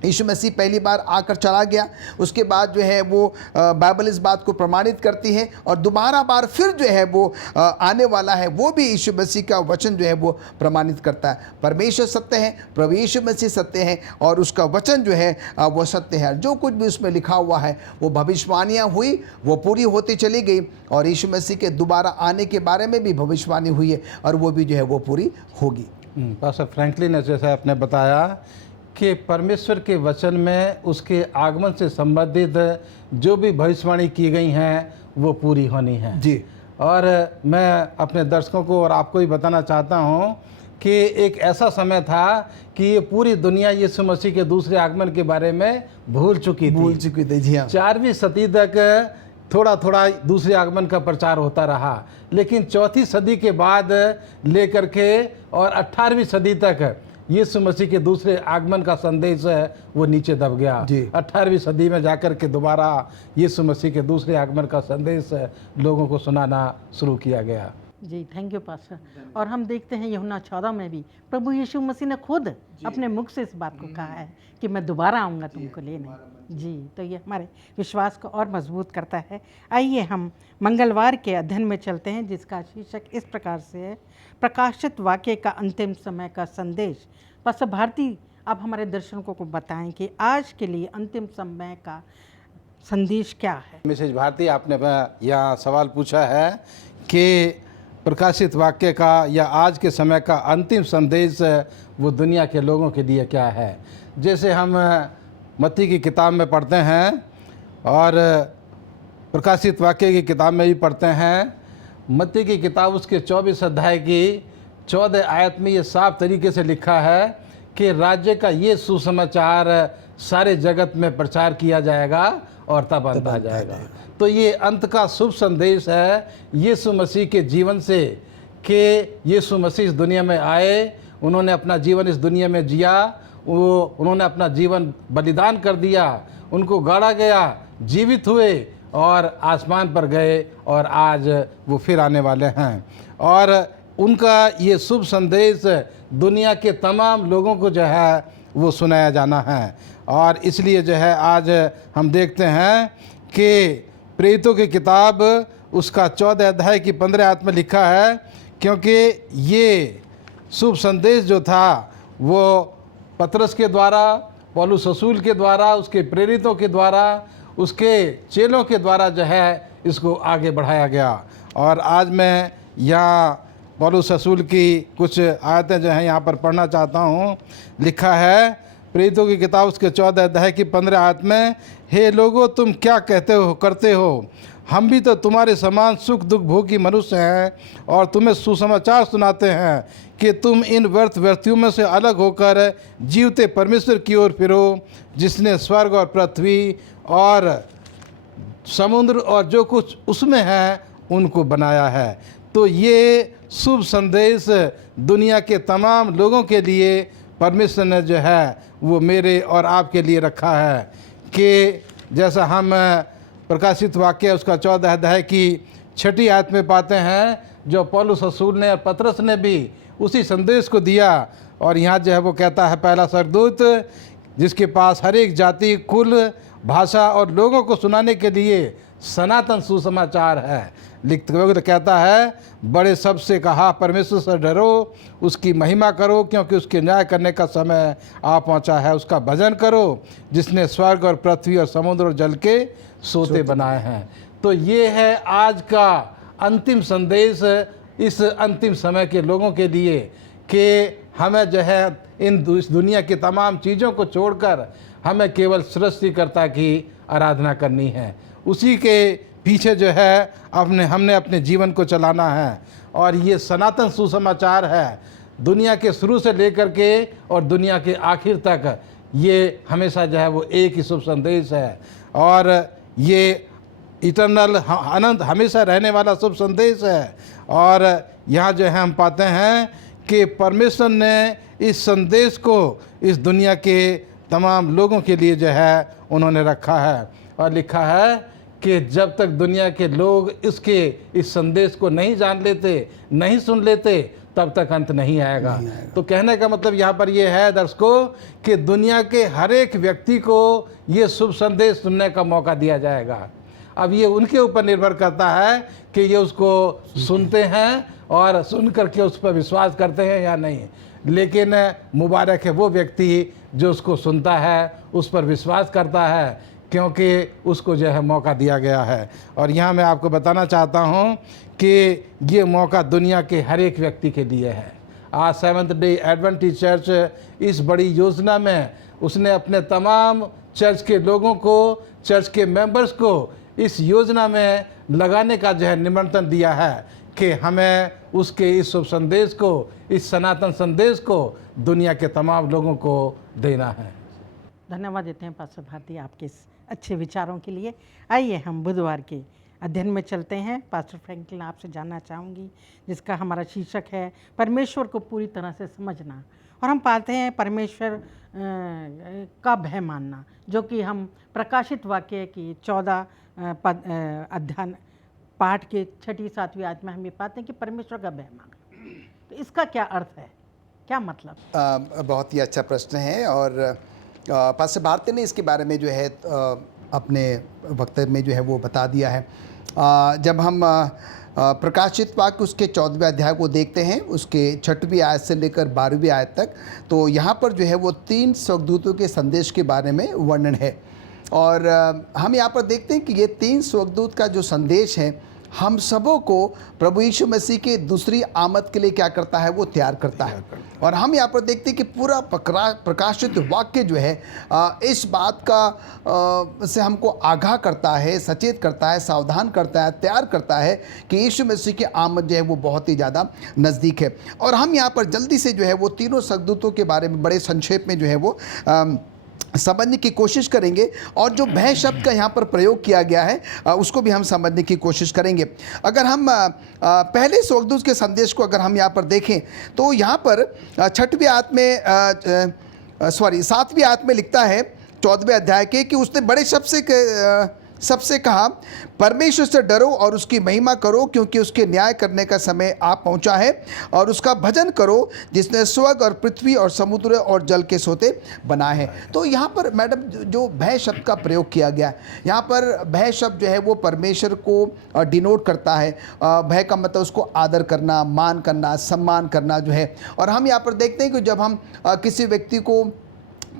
यीशु मसीह पहली बार आकर चला गया, उसके बाद जो है वो बाइबल इस बात को प्रमाणित करती है और दोबारा बार फिर जो है वो आने वाला है, वो भी यीशु मसीह का वचन जो है वो प्रमाणित करता है। परमेश्वर सत्य है, प्रभु यीशु मसीह सत्य है और उसका वचन जो है वो सत्य है। जो कुछ भी उसमें लिखा हुआ है वो भविष्यवाणियाँ हुई, वो पूरी होती चली गई और यीशु मसीह के दोबारा आने के बारे में भी भविष्यवाणी हुई है और वो भी जो है वो पूरी होगी। पास्टर फ्रैंकलिन ने जैसा आपने बताया कि परमेश्वर के वचन में उसके आगमन से संबंधित जो भी भविष्यवाणी की गई हैं वो पूरी होनी है जी। और मैं अपने दर्शकों को और आपको भी बताना चाहता हूँ कि एक ऐसा समय था कि ये पूरी दुनिया यीशु मसीह के दूसरे आगमन के बारे में भूल चुकी थी। जी हाँ। 4वीं सदी तक थोड़ा थोड़ा दूसरे आगमन का प्रचार होता रहा, लेकिन 4वीं सदी के बाद लेकर के और 18वीं सदी तक यीशु मसीह के दूसरे आगमन का संदेश है वो नीचे दब गया। 18वीं सदी में जाकर के दोबारा यीशु मसीह के दूसरे आगमन का संदेश लोगों को सुनाना शुरू किया गया। जी, थैंक यू पास्टर। और हम देखते हैं यूहन्ना 14 में भी प्रभु यीशु मसीह ने खुद अपने मुख से इस बात को कहा है कि मैं दोबारा आऊँगा तुमको लेने। जी, तो ये हमारे विश्वास को और मजबूत करता है। आइए हम मंगलवार के अध्ययन में चलते हैं जिसका शीर्षक इस प्रकार से है, प्रकाशित वाक्य का अंतिम समय का संदेश। पास्टर भारती, आप हमारे दर्शकों को बताएं कि आज के लिए अंतिम समय का संदेश क्या है। मिसेज भारती, आपने यहाँ सवाल पूछा है कि प्रकाशित वाक्य का या आज के समय का अंतिम संदेश वो दुनिया के लोगों के लिए क्या है। जैसे हम मत्ती की किताब में पढ़ते हैं और प्रकाशित वाक्य की किताब में भी पढ़ते हैं। मत्ती की किताब उसके 24 अध्याय की 14 आयत में ये साफ तरीके से लिखा है कि राज्य का ये सुसमाचार सारे जगत में प्रचार किया जाएगा और तब अंत आ जाएगा। तो ये अंत का शुभ संदेश है यीशु मसीह के जीवन से कि यीशु मसीह इस दुनिया में आए, उन्होंने अपना जीवन इस दुनिया में जिया, उन्होंने अपना जीवन बलिदान कर दिया, उनको गाड़ा गया, जीवित हुए और आसमान पर गए और आज वो फिर आने वाले हैं। और उनका ये शुभ संदेश दुनिया के तमाम लोगों को जो है वो सुनाया जाना है। और इसलिए जो है आज हम देखते हैं कि प्रेरितों की किताब उसका 14 अध्याय की 15 आयत में लिखा है, क्योंकि ये शुभ संदेश जो था वो पतरस के द्वारा, पौलुस रसूल के द्वारा, उसके प्रेरितों के द्वारा, उसके चेलों के द्वारा जो है इसको आगे बढ़ाया गया। और आज मैं यहाँ पौलुस रसूल की कुछ आयतें जो हैं यहाँ पर पढ़ना चाहता हूँ। लिखा है, प्रेरितों की किताब उसके 14 अध्याय की 15 आयत में, हे लोगों तुम क्या कहते हो करते हो, हम भी तो तुम्हारे समान सुख दुख भोगी मनुष्य हैं और तुम्हें सुसमाचार सुनाते हैं कि तुम इन व्यर्थ व्यक्तियों में से अलग होकर जीवते परमेश्वर की ओर फिरो, जिसने स्वर्ग और पृथ्वी और समुद्र और जो कुछ उसमें है उनको बनाया है। तो ये शुभ संदेश दुनिया के तमाम लोगों के लिए परमेश्वर ने जो है वो मेरे और आपके लिए रखा है कि जैसा हम प्रकाशित वाक्य उसका 14 अध्याय की 6 आयत में पाते हैं, जो पौलुस रसूल ने और पतरस ने भी उसी संदेश को दिया। और यहाँ जो है वो कहता है, पहला स्वर्गदूत जिसके पास हर एक जाति, कुल, भाषा और लोगों को सुनाने के लिए सनातन सुसमाचार है, लिखते हुए तो कहता है, बड़े शब्द से कहा परमेश्वर से डरो, उसकी महिमा करो क्योंकि उसके न्याय करने का समय आ पहुंचा है। उसका भजन करो जिसने स्वर्ग और पृथ्वी और समुद्र और जल के सोते बनाए हैं। तो ये है आज का अंतिम संदेश इस अंतिम समय के लोगों के लिए कि हमें जो है इस दुनिया की तमाम चीज़ों को छोड़कर हमें केवल सृष्टिकर्ता की आराधना करनी है, उसी के पीछे जो है हमने अपने जीवन को चलाना है। और ये सनातन सुसमाचार है, दुनिया के शुरू से लेकर के और दुनिया के आखिर तक ये हमेशा जो है वो एक ही शुभ संदेश है। और ये इटर्नल अनंत हमेशा रहने वाला शुभ संदेश है। और यहाँ जो है हम पाते हैं कि परमेश्वर ने इस संदेश को इस दुनिया के तमाम लोगों के लिए जो है उन्होंने रखा है। और लिखा है कि जब तक दुनिया के लोग इस संदेश को नहीं जान लेते, नहीं सुन लेते, तब तक अंत नहीं आएगा। तो कहने का मतलब यहाँ पर ये है दर्शकों कि दुनिया के हर एक व्यक्ति को ये शुभ संदेश सुनने का मौका दिया जाएगा। अब ये उनके ऊपर निर्भर करता है कि ये उसको सुनते हैं और सुन करके उस पर विश्वास करते हैं या नहीं। लेकिन मुबारक है वो व्यक्ति जो उसको सुनता है, उस पर विश्वास करता है, क्योंकि उसको जो है मौका दिया गया है। और यहाँ मैं आपको बताना चाहता हूँ कि ये मौका दुनिया के हर एक व्यक्ति के लिए है। आज सेवंथ डे एडवेंटिस्ट चर्च इस बड़ी योजना में उसने अपने तमाम चर्च के लोगों को, चर्च के मेंबर्स को इस योजना में लगाने का जो है निमंत्रण दिया है कि हमें उसके इस शुभ संदेश को, इस सनातन संदेश को दुनिया के तमाम लोगों को देना है। धन्यवाद देते हैं पास्टर भारती आपके इस अच्छे विचारों के लिए। आइए हम बुधवार के अध्ययन में चलते हैं। पास्टर फ्रैंकलिन आपसे जानना चाहूँगी, जिसका हमारा शीर्षक है परमेश्वर को पूरी तरह से समझना। और हम पाते हैं परमेश्वर का भय मानना, जो कि हम प्रकाशित वाक्य की 14 अध्याय पाठ के 6-7वीं आयत में हम ये पाते हैं कि परमेश्वर का भय मानना। तो इसका क्या अर्थ है, क्या मतलब? बहुत ही अच्छा प्रश्न है। और पास्टर भारती ने इसके बारे में जो है अपने वक्तव्य में जो है वो बता दिया है। जब हम प्रकाशित वाक्य उसके 14वें अध्याय को देखते हैं, उसके 6वीं आयत से लेकर 12वीं आयत तक, तो यहाँ पर जो है वो 3 स्वर्गदूतों के संदेश के बारे में वर्णन है। और हम यहाँ पर देखते हैं कि ये 3 स्वर्गदूत का जो संदेश है हम सबों को प्रभु यीशु मसीह के दूसरी आमद के लिए क्या करता है, वो तैयार करता है। और हम यहाँ पर देखते हैं कि पूरा प्रकाशित वाक्य जो है इस बात का से हमको आगाह करता है, सचेत करता है, सावधान करता है, तैयार करता है कि यीशु मसीह की आमद जो है वो बहुत ही ज़्यादा नज़दीक है। और हम यहाँ पर जल्दी से जो है वो तीनों स्वर्गदूतों के बारे में बड़े संक्षेप में जो है वो समझने की कोशिश करेंगे। और जो भय शब्द का यहाँ पर प्रयोग किया गया है उसको भी हम समझने की कोशिश करेंगे। अगर हम पहले स्वर्गदूत के संदेश को अगर हम यहाँ पर देखें तो यहाँ पर 7वीं आयत में लिखता है 14वें अध्याय के कि उसने बड़े शब्द सबसे कहा, परमेश्वर से डरो और उसकी महिमा करो क्योंकि उसके न्याय करने का समय आ पहुंचा है, और उसका भजन करो जिसने स्वर्ग और पृथ्वी और समुद्र और जल के सोते बनाए हैं। तो यहाँ पर मैडम जो भय शब्द का प्रयोग किया गया, यहाँ पर भय शब्द जो है वो परमेश्वर को डिनोट करता है। भय का मतलब उसको आदर करना, मान करना, सम्मान करना जो है। और हम यहाँ पर देखते हैं कि जब हम किसी व्यक्ति को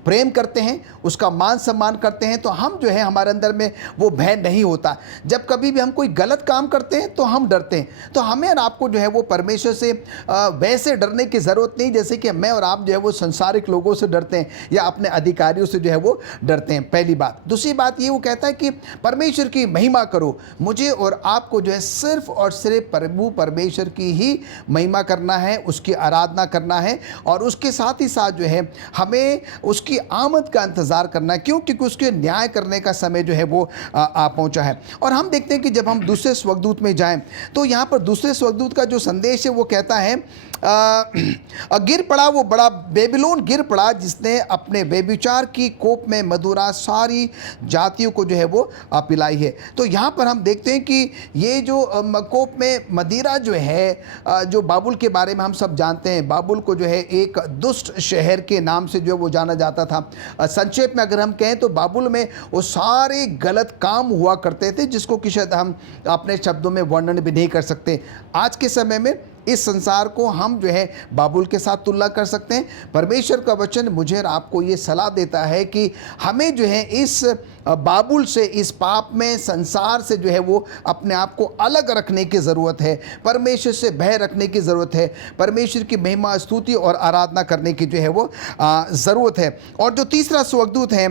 प्रेम करते हैं, उसका मान सम्मान करते हैं, तो हम जो है हमारे अंदर में वो भय नहीं होता। जब कभी भी हम कोई गलत काम करते हैं तो हम डरते हैं। तो हमें और आपको जो है वो परमेश्वर से वैसे डरने की ज़रूरत नहीं जैसे कि मैं और आप जो है वो संसारिक लोगों से डरते हैं या अपने अधिकारियों से जो है वो डरते हैं, पहली बात। दूसरी बात ये वो कहता है कि परमेश्वर की महिमा करो। मुझे और आपको जो है सिर्फ और सिर्फ प्रभु परमेश्वर की ही महिमा करना है, उसकी आराधना करना है, और उसके साथ ही साथ जो है हमें उसकी आमद का इंतज़ार करना है। क्यों? क्योंकि उसके न्याय करने का समय जो है वो आ पहुंचा है। और हम देखते हैं कि जब हम दूसरे स्वर्गदूत में जाएं तो यहाँ पर दूसरे स्वर्गदूत का जो संदेश है वो कहता है गिर पड़ा वो बड़ा बेबीलोन, गिर पड़ा जिसने अपने व्यभिचार की कोप में मदिरा सारी जातियों को जो है वो पिलाई है। तो यहाँ पर हम देखते हैं कि ये जो कोप में मदिरा जो है, जो बाबुल के बारे में हम सब जानते हैं, बाबुल को जो है एक दुष्ट शहर के नाम से जो है वो जाना जाता था। संक्षेप में अगर हम कहें तो बाबुल में वो सारे गलत काम हुआ करते थे जिसको कि शायद हम अपने शब्दों में वर्णन भी नहीं कर सकते। आज के समय में इस संसार को हम जो है बाबुल के साथ तुलना कर सकते हैं। परमेश्वर का वचन मुझे और आपको ये सलाह देता है कि हमें जो है इस बाबुल से, इस पाप में, संसार से जो है वो अपने आप को अलग रखने की ज़रूरत है। परमेश्वर से भय रखने की ज़रूरत है। परमेश्वर की महिमा, स्तुति और आराधना करने की जो है वो ज़रूरत है। और जो तीसरा स्वर्गदूत है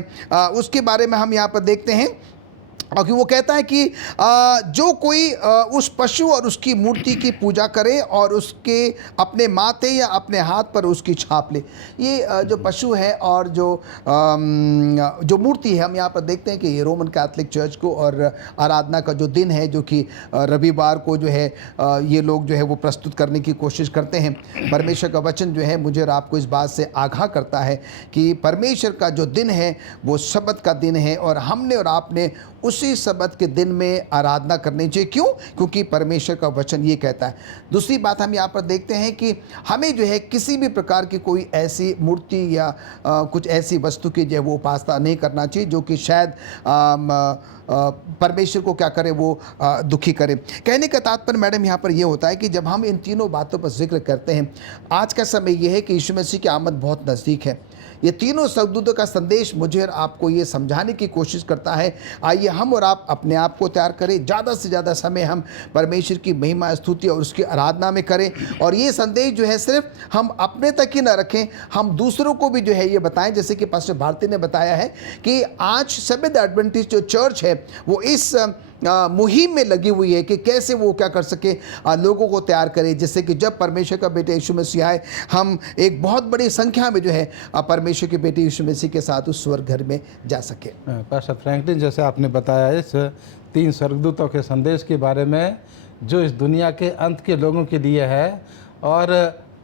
उसके बारे में हम यहाँ पर देखते हैं, और वो कहता है कि जो कोई उस पशु और उसकी मूर्ति की पूजा करे और उसके अपने माथे या अपने हाथ पर उसकी छाप ले। ये जो पशु है और जो मूर्ति है, हम यहाँ पर देखते हैं कि ये रोमन कैथोलिक चर्च को और आराधना का जो दिन है जो कि रविवार को जो है ये लोग जो है वो प्रस्तुत करने की कोशिश करते हैं। परमेश्वर का वचन जो है मुझे और आपको इस बात से आगाह करता है कि परमेश्वर का जो दिन है वो सब्त का दिन है और हमने और आपने उसी सब्त के दिन में आराधना करनी चाहिए। क्यों? क्योंकि परमेश्वर का वचन ये कहता है। दूसरी बात हम यहाँ पर देखते हैं कि हमें जो है किसी भी प्रकार की कोई ऐसी मूर्ति या कुछ ऐसी वस्तु की जो है वो उपासना नहीं करना चाहिए जो कि शायद परमेश्वर को क्या करे, वो दुखी करे। कहने का तात्पर्य मैडम यहाँ पर ये होता है कि जब हम इन तीनों बातों पर जिक्र करते हैं, आज का समय ये है कि यीशु मसीह की आमद बहुत नज़दीक है। ये तीनों स्वर्गदूतों का संदेश मुझे और आपको ये समझाने की कोशिश करता है, आइए हम और आप अपने आप को तैयार करें, ज़्यादा से ज़्यादा समय हम परमेश्वर की महिमा, स्तुति और उसकी आराधना में करें। और ये संदेश जो है सिर्फ हम अपने तक ही ना रखें, हम दूसरों को भी जो है ये बताएं। जैसे कि पास्टर भारती ने बताया है कि आज सेवेंथ एडवेंटिस्ट जो चर्च है वो इस मुहिम में लगी हुई है कि कैसे वो क्या कर सके, लोगों को तैयार करे, जिससे कि जब परमेश्वर का बेटे यीशु मसीह आए हम एक बहुत बड़ी संख्या में जो है परमेश्वर के बेटे यीशु मसीह के साथ उस स्वर्ग घर में जा सके। पास्टर फ्रैंकलिन, जैसे आपने बताया इस 3 स्वर्गदूतों के संदेश के बारे में जो इस दुनिया के अंत के लोगों के लिए है, और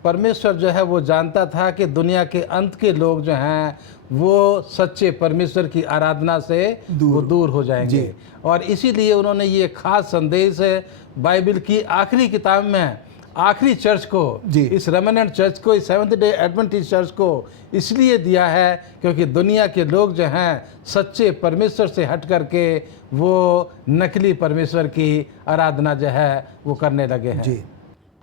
परमेश्वर जो है वो जानता था कि दुनिया के अंत के लोग जो हैं वो सच्चे परमेश्वर की आराधना से वो दूर हो जाएंगे, और इसीलिए उन्होंने ये खास संदेश बाइबल की आखिरी किताब में आखिरी चर्च को, इस रेमेनेंट चर्च को, इस सेवंथ डे एडवेंटिस्ट चर्च को इसलिए दिया है क्योंकि दुनिया के लोग जो हैं सच्चे परमेश्वर से हट करके वो नकली परमेश्वर की आराधना जो है वो करने लगे हैं। जी,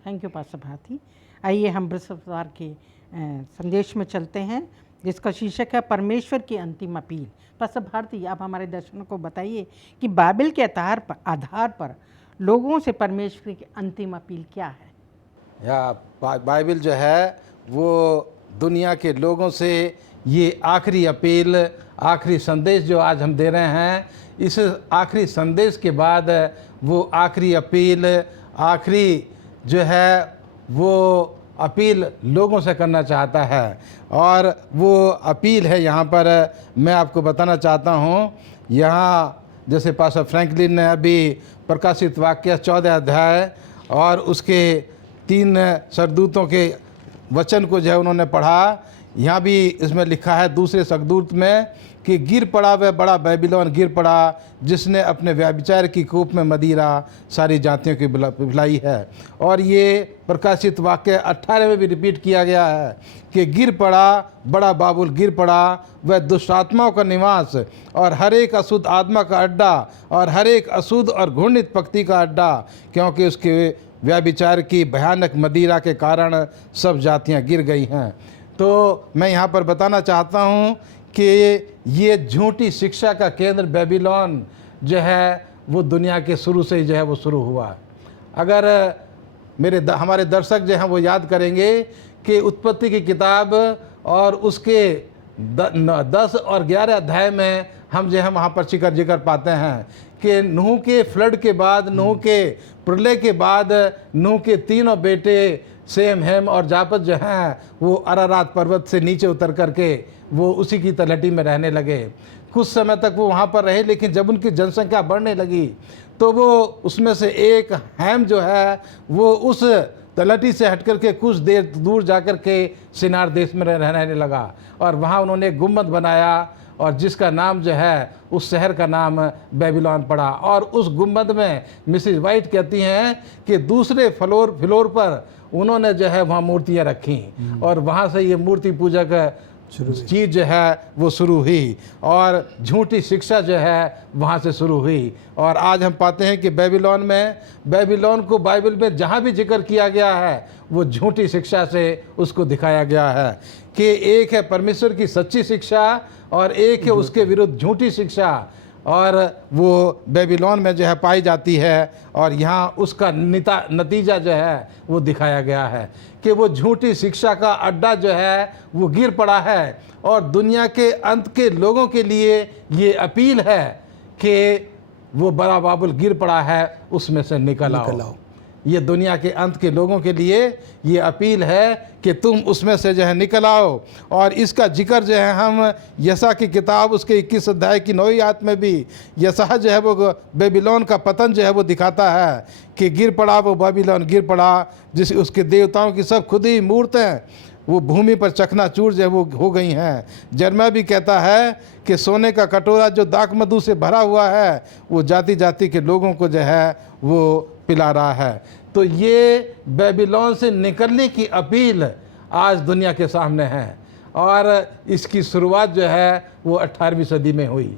थैंक यू पास्टर भारती। आइए हम बृहस्पतिवार के संदेश में चलते हैं जिसका शीर्षक है परमेश्वर की अंतिम अपील। पास्टर भारती, आप हमारे दर्शकों को बताइए कि बाइबल के आधार पर लोगों से परमेश्वर की अंतिम अपील क्या है। या बाइबल जो है वो दुनिया के लोगों से ये आखिरी अपील, आखिरी संदेश जो आज हम दे रहे हैं, इस आखिरी संदेश के बाद वो आखिरी अपील, आखिरी जो है वो अपील लोगों से करना चाहता है। और वो अपील है यहाँ पर मैं आपको बताना चाहता हूँ। यहाँ जैसे पास्टर फ्रैंकलिन ने अभी प्रकाशित वाक्य 14 अध्याय और उसके 3 स्वर्गदूतों के वचन को जो है उन्होंने पढ़ा। यहाँ भी इसमें लिखा है दूसरे स्वर्गदूत में कि गिर पड़ा वह बड़ा बेबीलोन, गिर पड़ा जिसने अपने व्यभिचार की कूप में मदिरा सारी जातियों की पिलाई है। और ये प्रकाशित वाक्य 18 में भी रिपीट किया गया है कि गिर पड़ा बड़ा बाबुल, गिर पड़ा वह दुष्टात्माओं का निवास और हर एक अशुद्ध आत्मा का अड्डा और हर एक अशुद्ध और घृणित पक्ति का अड्डा, क्योंकि उसके व्यभिचार की भयानक मदिरा के कारण सब जातियां गिर गई हैं। तो मैं यहाँ पर बताना चाहता हूँ कि ये झूठी शिक्षा का केंद्र बेबीलोन जो है वो दुनिया के शुरू से ही जो है वो शुरू हुआ। अगर हमारे दर्शक जो हैं वो याद करेंगे कि उत्पत्ति की किताब और उसके 10 और 11 अध्याय में हम जो है वहाँ पर जिक्र पाते हैं कि नूह के फ्लड के बाद, नूह के प्रलय के बाद, नूह के तीनों बेटे सेम, हेम और जापत जो हैं वो अरारात पर्वत से नीचे उतर करके वो उसी की तलहटी में रहने लगे। कुछ समय तक वो वहाँ पर रहे, लेकिन जब उनकी जनसंख्या बढ़ने लगी तो वो उसमें से एक हेम जो है वो उस तलहटी से हट करके कुछ देर दूर जा कर के शिनार देश में रहने लगा और वहाँ उन्होंने एक गुम्बद बनाया और जिसका नाम जो है उस शहर का नाम बेबीलोन पड़ा। और उस गुम्बद में मिसिज वाइट कहती हैं कि दूसरे फ्लोर पर उन्होंने जो है वहाँ मूर्तियाँ रखी और वहाँ से ये मूर्ति पूजक चीज़ जो है वो शुरू हुई और झूठी शिक्षा जो है वहाँ से शुरू हुई। और आज हम पाते हैं कि बेबीलोन को बाइबल में जहाँ भी जिक्र किया गया है वो झूठी शिक्षा से उसको दिखाया गया है कि एक है परमेश्वर की सच्ची शिक्षा और एक है उसके विरुद्ध झूठी शिक्षा, और वो बेबीलोन में जो है पाई जाती है। और यहाँ उसका नतीजा जो है वो दिखाया गया है कि वो झूठी शिक्षा का अड्डा जो है वो गिर पड़ा है। और दुनिया के अंत के लोगों के लिए ये अपील है कि वो बड़ा बाबुल गिर पड़ा है, उसमें से निकल आओ। ये दुनिया के अंत के लोगों के लिए ये अपील है कि तुम उसमें से जो है निकल आओ। और इसका जिक्र जो है हम यशा की किताब उसके 21 अध्याय की 9वीं आयत में भी यशा जो है वो बेबीलोन का पतन जो है वो दिखाता है कि गिर पड़ा वो बेबीलोन, गिर पड़ा जिस उसके देवताओं की सब खुद ही मूर्तें वो भूमि पर चकनाचूर जो है वो हो गई हैं। जर्मा भी कहता है कि सोने का कटोरा जो दाख मधु से भरा हुआ है वो जाति जाति के लोगों को जो है वो पिला रहा है। तो ये बेबीलोन से निकलने की अपील आज दुनिया के सामने है और इसकी शुरुआत जो है वो 18वीं सदी में हुई,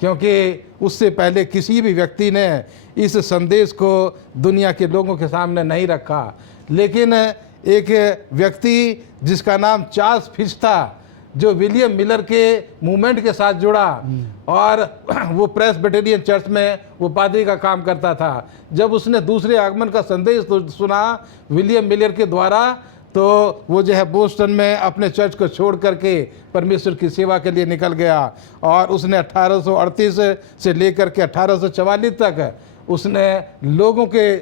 क्योंकि उससे पहले किसी भी व्यक्ति ने इस संदेश को दुनिया के लोगों के सामने नहीं रखा। लेकिन एक व्यक्ति जिसका नाम चार्ल्स फिश था, जो विलियम मिलर के मूवमेंट के साथ जुड़ा और वो प्रेस्बिटेरियन चर्च में वो पादरी का काम करता था, जब उसने दूसरे आगमन का संदेश सुना विलियम मिलर के द्वारा, तो वो जो है बोस्टन में अपने चर्च को छोड़ करके परमेश्वर की सेवा के लिए निकल गया। और उसने 1838 से लेकर के 1844 तक उसने लोगों के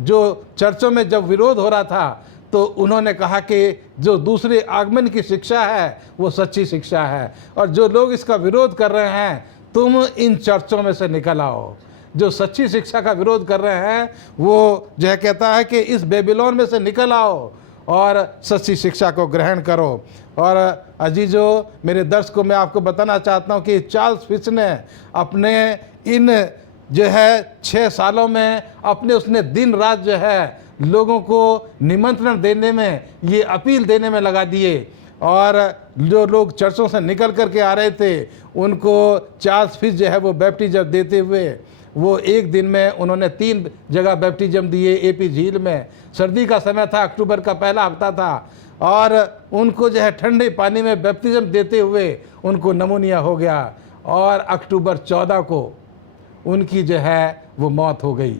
जो चर्चों में जब विरोध हो रहा था तो उन्होंने कहा कि जो दूसरे आगमन की शिक्षा है वो सच्ची शिक्षा है और जो लोग इसका विरोध कर रहे हैं तुम इन चर्चों में से निकल आओ। जो सच्ची शिक्षा का विरोध कर रहे हैं वो जो है कहता है कि इस बेबीलोन में से निकल आओ और सच्ची शिक्षा को ग्रहण करो। और अजीजों, मेरे दर्शकों मैं आपको बताना चाहता हूँ कि चार्ल्स फिश ने अपने इन जो है 6 सालों में अपने उसने दिन रात जो है लोगों को निमंत्रण देने में, ये अपील देने में लगा दिए। और जो लोग चर्चों से निकल करके आ रहे थे उनको चार्ल्स फिश जो है वो बैप्टिज्म देते हुए वो एक दिन में उन्होंने 3 जगह बैप्टिज्म दिए। एपी झील में, सर्दी का समय था, अक्टूबर का पहला हफ्ता था, और उनको जो है ठंडे पानी में बैप्टिज्म देते हुए उनको नमूनिया हो गया और अक्टूबर 14 को उनकी जो है वो मौत हो गई।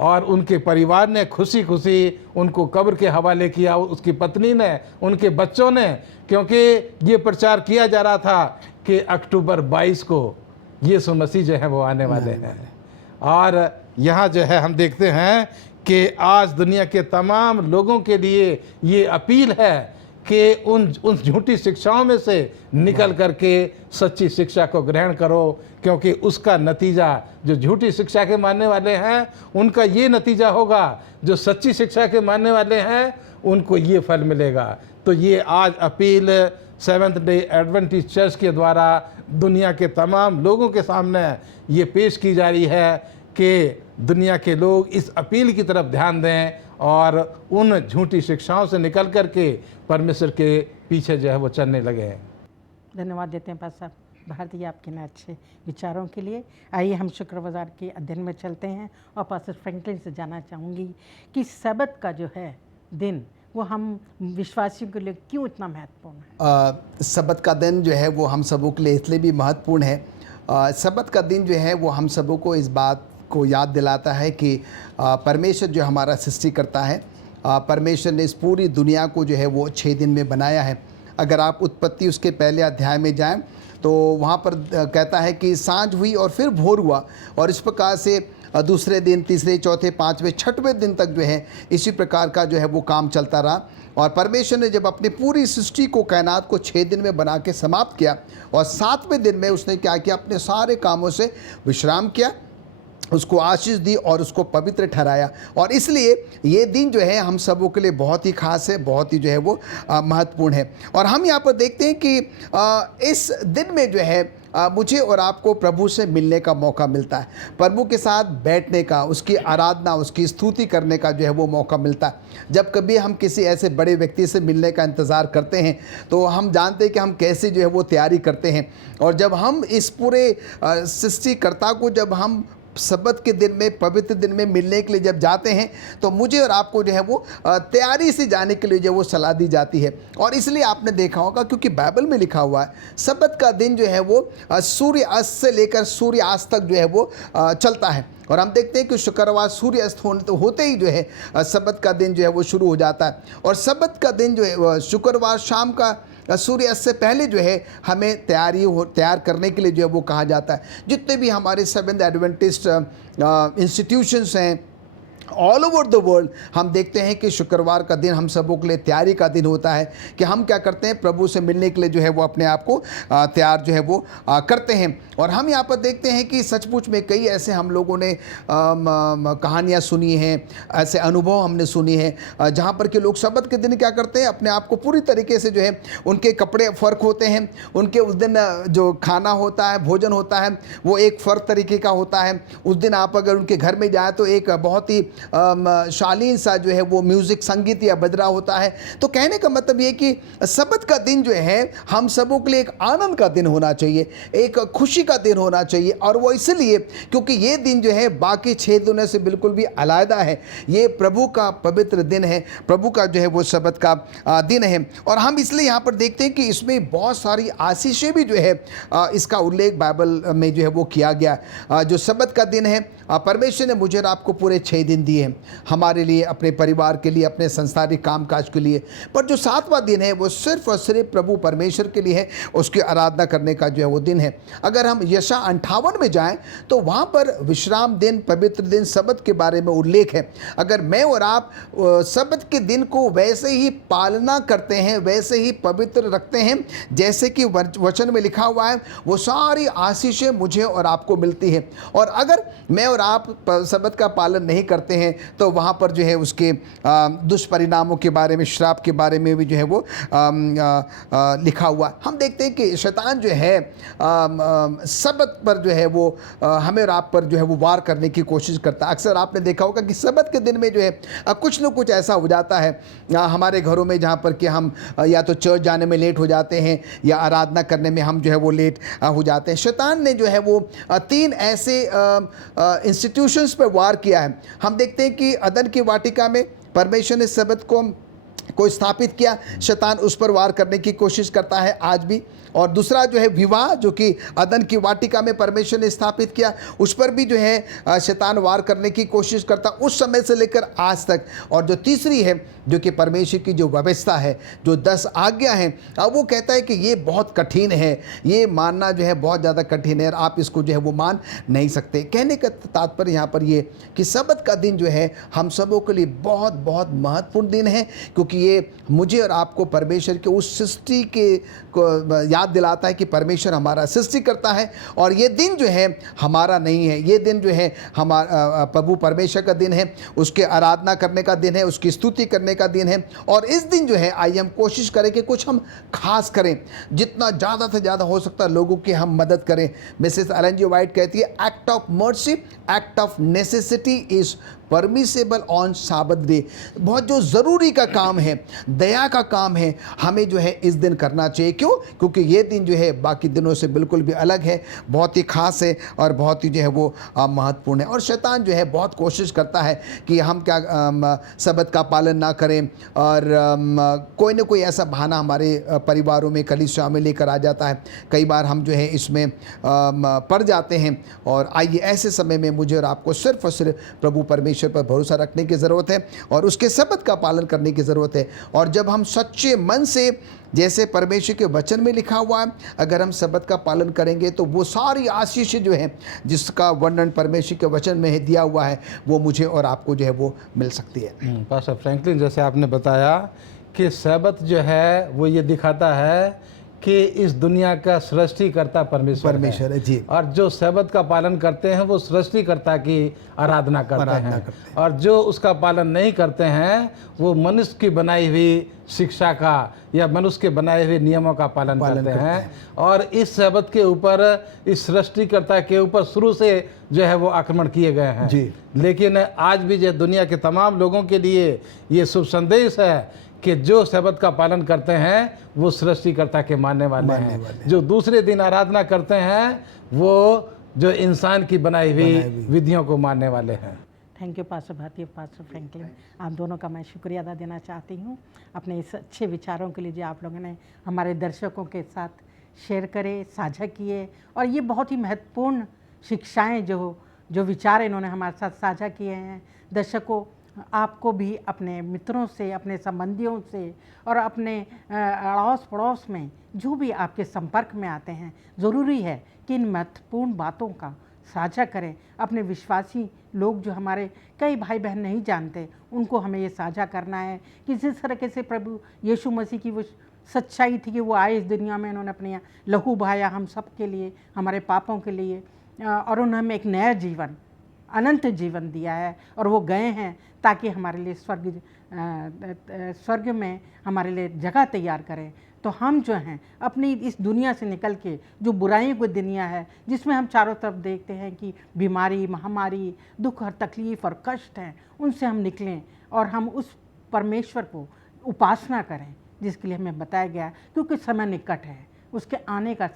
और उनके परिवार ने खुशी खुशी उनको कब्र के हवाले किया, उसकी पत्नी ने, उनके बच्चों ने, क्योंकि ये प्रचार किया जा रहा था कि अक्टूबर 22 को यीशु मसीह जो है वो आने वाले हैं। और यहाँ जो है हम देखते हैं कि आज दुनिया के तमाम लोगों के लिए ये अपील है कि उन झूठी शिक्षाओं में से निकल करके सच्ची शिक्षा को ग्रहण करो, क्योंकि उसका नतीजा, जो झूठी शिक्षा के मानने वाले हैं उनका ये नतीजा होगा, जो सच्ची शिक्षा के मानने वाले हैं उनको ये फल मिलेगा। तो ये आज appeal seventh day Adventist church के द्वारा दुनिया के तमाम लोगों के सामने ये पेश की जा रही है कि दुनिया के लोग इस अपील की तरफ ध्यान दें और उन झूठी शिक्षाओं से निकल करके परमेश्वर के पीछे जो है वो चलने लगे हैं। धन्यवाद देते हैं पास्टर साहब भारती आपके न अच्छे विचारों के लिए। आइए हम शुक्रवार के अध्ययन में चलते हैं और पास्टर फ्रैंकलिन से जानना चाहूँगी कि सबत का जो है दिन वो हम विश्वासियों के लिए क्यों इतना महत्वपूर्ण है? सबत का दिन जो है वो हम सबों के लिए इसलिए भी महत्वपूर्ण है। सबत का दिन जो है वो हम सबों को इस बात को याद दिलाता है कि परमेश्वर जो हमारा सृष्टि करता है, परमेश्वर ने इस पूरी दुनिया को जो है वो 6 दिन में बनाया है। अगर आप उत्पत्ति उसके पहले अध्याय में जाएं तो वहाँ पर कहता है कि सांझ हुई और फिर भोर हुआ, और इस प्रकार से दूसरे दिन, तीसरे, चौथे, पाँचवें, छठवें दिन तक जो है इसी प्रकार का जो है वो काम चलता रहा। और परमेश्वर ने जब अपनी पूरी सृष्टि को, कायनात को 6 दिन में बना के समाप्त किया, और 7वें दिन में उसने क्या किया, अपने सारे कामों से विश्राम किया, उसको आशीष दी और उसको पवित्र ठहराया। और इसलिए ये दिन जो है हम सबों के लिए बहुत ही खास है, बहुत ही जो है वो महत्वपूर्ण है। और हम यहाँ पर देखते हैं कि इस दिन में जो है मुझे और आपको प्रभु से मिलने का मौका मिलता है, प्रभु के साथ बैठने का, उसकी आराधना, उसकी स्तुति करने का जो है वो मौका मिलता है। जब कभी हम किसी ऐसे बड़े व्यक्ति से मिलने का इंतज़ार करते हैं तो हम जानते हैं कि हम कैसे जो है वो तैयारी करते हैं। और जब हम इस पूरे सृष्टिकर्ता को जब हम सबत के दिन में, पवित्र दिन में मिलने के लिए जब जाते हैं तो मुझे और आपको जो है वो तैयारी से जाने के लिए जो वो सलाह दी जाती है। और इसलिए आपने देखा होगा, क्योंकि बाइबल में लिखा हुआ है सबत का दिन जो है वो सूर्य अस्त से लेकर सूर्य अस्त तक जो है वो चलता है। और हम देखते हैं कि शुक्रवार सूर्य अस्त होते ही जो है सबत का दिन जो है वो शुरू हो जाता है। और सबत का दिन जो है शुक्रवार शाम का सूर्य अस्त से पहले जो है हमें तैयार करने के लिए जो है वो कहा जाता है। जितने भी हमारे सेवेंथ एडवेंटिस्ट इंस्टीट्यूशंस हैं ऑल ओवर द वर्ल्ड, हम देखते हैं कि शुक्रवार का दिन हम सबों के लिए तैयारी का दिन होता है कि हम क्या करते हैं, प्रभु से मिलने के लिए जो है वो अपने आप को तैयार जो है वो करते हैं। और हम यहाँ पर देखते हैं कि सचमुच में कई ऐसे हम लोगों ने कहानियाँ सुनी हैं, ऐसे अनुभव हमने सुनी हैं जहाँ पर कि लोग सबत के दिन क्या करते हैं, अपने आप को पूरी तरीके से जो है, उनके कपड़े फ़र्क होते हैं, उनके उस दिन जो खाना होता है, भोजन होता है, वो एक फ़र्क तरीके का होता है। उस दिन आप अगर उनके घर में जाए तो एक बहुत ही शालीन सा जो है वो म्यूज़िक, संगीत या बज रहा होता है। तो कहने का मतलब ये कि सबत का दिन जो है हम सबों के लिए एक आनंद का दिन होना चाहिए, एक खुशी का दिन होना चाहिए। और वो इसलिए क्योंकि ये दिन जो है बाकी 6 दिनों से बिल्कुल भी अलग है। ये प्रभु का पवित्र दिन है, प्रभु का जो है वो सबत का दिन है। और हम इसलिए यहाँ पर देखते हैं कि इसमें बहुत सारी आशीषें भी जो है इसका उल्लेख बाइबल में जो है वो किया गया। जो सबत का दिन है, परमेश्वर ने मुझे और आपको पूरे 6 दिन दिए हैं हमारे लिए, अपने परिवार के लिए, अपने संसारिक कामकाज के लिए। पर जो 7वां दिन है वो सिर्फ और सिर्फ प्रभु परमेश्वर के लिए है, उसकी आराधना करने का जो है वो दिन है। अगर हम यशा 58 में जाएं तो वहाँ पर विश्राम दिन, पवित्र दिन, सबत के बारे में उल्लेख है। अगर मैं और आप सबत के दिन को वैसे ही पालना करते हैं, वैसे ही पवित्र रखते हैं जैसे कि वचन में लिखा हुआ है, वो सारी आशीषें मुझे और आपको मिलती है। और अगर मैं और आप सबत का पालन नहीं करते हैं तो वहाँ पर जो है उसके दुष्परिणामों के बारे में, श्राप के बारे में भी जो है वो लिखा हुआ। हम देखते हैं कि शैतान जो है सबत पर जो है वो हमें और आप पर जो है वो वार करने की कोशिश करता है। अक्सर आपने देखा होगा कि सबत के दिन में जो है कुछ न कुछ ऐसा हो जाता है हमारे घरों में जहाँ पर कि हम या तो चर्च जाने में लेट हो जाते हैं या आराधना करने में हम जो है वो लेट हो जाते हैं। शैतान ने जो है वो 3 ऐसे इंस्टीट्यूशंस पर वार किया है। हम देखते हैं कि अदन की वाटिका में परमेश्वर ने सबत को स्थापित किया, शैतान उस पर वार करने की कोशिश करता है आज भी। और दूसरा जो है विवाह, जो कि अदन की वाटिका में परमेश्वर ने स्थापित किया, उस पर भी जो है शैतान वार करने की कोशिश करता उस समय से लेकर आज तक। और जो तीसरी है, जो कि परमेश्वर की जो व्यवस्था है, जो 10 आज्ञा हैं, अब वो कहता है कि ये बहुत कठिन है, ये मानना जो है बहुत ज़्यादा कठिन है और आप इसको जो है वो मान नहीं सकते। कहने का तात्पर्य यहाँ पर ये कि सबत का दिन जो है हम सबों के लिए बहुत बहुत महत्वपूर्ण दिन है, क्योंकि ये मुझे और आपको परमेश्वर के उस सृष्टि के याद दिलाता है कि परमेश्वर हमारा सृष्टि करता है। और ये दिन जो है हमारा नहीं है, ये दिन जो है हमारा प्रभु परमेश्वर का दिन है, उसके आराधना करने का दिन है, उसकी स्तुति करने का दिन है। और इस दिन जो है आइए हम कोशिश करें कि कुछ हम खास करें, जितना ज़्यादा से ज़्यादा हो सकता है लोगों की हम मदद करें। मिसेस एलन जी वाइट कहती है, act of mercy, act of necessity is permissible on साबत डे। बहुत जो ज़रूरी का काम है, दया का काम है, हमें जो है इस दिन करना चाहिए। क्यों? क्योंकि ये दिन जो है बाकी दिनों से बिल्कुल भी अलग है, बहुत ही खास है और बहुत ही जो है वो महत्वपूर्ण है। और शैतान जो है बहुत कोशिश करता है कि हम क्या सबत का पालन ना करें, और कोई ना कोई ऐसा बहाना हमारे परिवारों में कलीसिया में लेकर आ जाता है। कई बार हम जो है इसमें पड़ जाते हैं। और आइए ऐसे समय में मुझे और आपको सिर्फ और सिर्फ प्रभु परमेश्वर पर भरोसा रखने की ज़रूरत है और उसके सबत का पालन करने की ज़रूरत है। और जब हम सच्चे मन से, जैसे परमेश्वर के वचन में लिखा हुआ है, अगर हम सबत का पालन करेंगे तो वो सारी आशीष जो है जिसका वर्णन परमेश्वर के वचन में दिया हुआ है वो मुझे और आपको जो है वो मिल सकती है। पास्टर फ्रैंकलिन, जैसे आपने बताया कि सबत जो है वो ये दिखाता है कि इस दुनिया का सृष्टिकर्ता परमेश्वर है जी। और जो सबत का पालन करते हैं वो सृष्टिकर्ता की आराधना करते हैं। और जो उसका पालन नहीं करते हैं वो मनुष्य की बनाई हुई शिक्षा का या मनुष्य के बनाए हुए नियमों का पालन करते हैं। और इस सबत के ऊपर, इस सृष्टिकर्ता के ऊपर शुरू से जो है वो आक्रमण किए गए हैं जी। लेकिन आज भी जो दुनिया के तमाम लोगों के लिए ये शुभ संदेश है कि जो सबत का पालन करते हैं वो सृष्टिकर्ता के मानने वाले हैं। जो दूसरे दिन आराधना करते हैं वो जो इंसान की बनाई हुई विधियों को मानने वाले हैं। Thank you pastor Bharti, pastor Franklin, आप दोनों का मैं शुक्रिया अदा देना चाहती हूँ अपने इस अच्छे विचारों के लिए जो आप लोगों ने हमारे दर्शकों के साथ शेयर करे, साझा किए। और ये बहुत ही महत्वपूर्ण शिक्षाएँ जो विचार इन्होंने हमारे साथ साझा किए हैं। दर्शकों, आपको भी अपने मित्रों से, अपने संबंधियों से और अपने अड़ोस पड़ोस में जो भी आपके संपर्क में आते हैं, ज़रूरी है कि इन महत्वपूर्ण बातों का साझा करें। अपने विश्वासी लोग जो हमारे कई भाई बहन नहीं जानते, उनको हमें ये साझा करना है कि जिस तरह से प्रभु यीशु मसीह की वो सच्चाई थी कि वो आए इस दुनिया में, उन्होंने अपने लहू बहाया हम सब के लिए, हमारे पापों के लिए, और उन्होंने हमें एक नया जीवन, अनंत जीवन दिया है। और वो गए हैं ताकि हमारे लिए स्वर्ग में हमारे लिए जगह तैयार करें। तो हम जो हैं अपनी इस दुनिया से निकल के, जो बुराइयों की दुनिया है जिसमें हम चारों तरफ देखते हैं कि बीमारी, महामारी, दुख और तकलीफ़ और कष्ट हैं, उनसे हम निकलें और हम उस परमेश्वर को उपासना करें जिसके लिए हमें बताया गया, क्योंकि समय निकट है, उसके आने का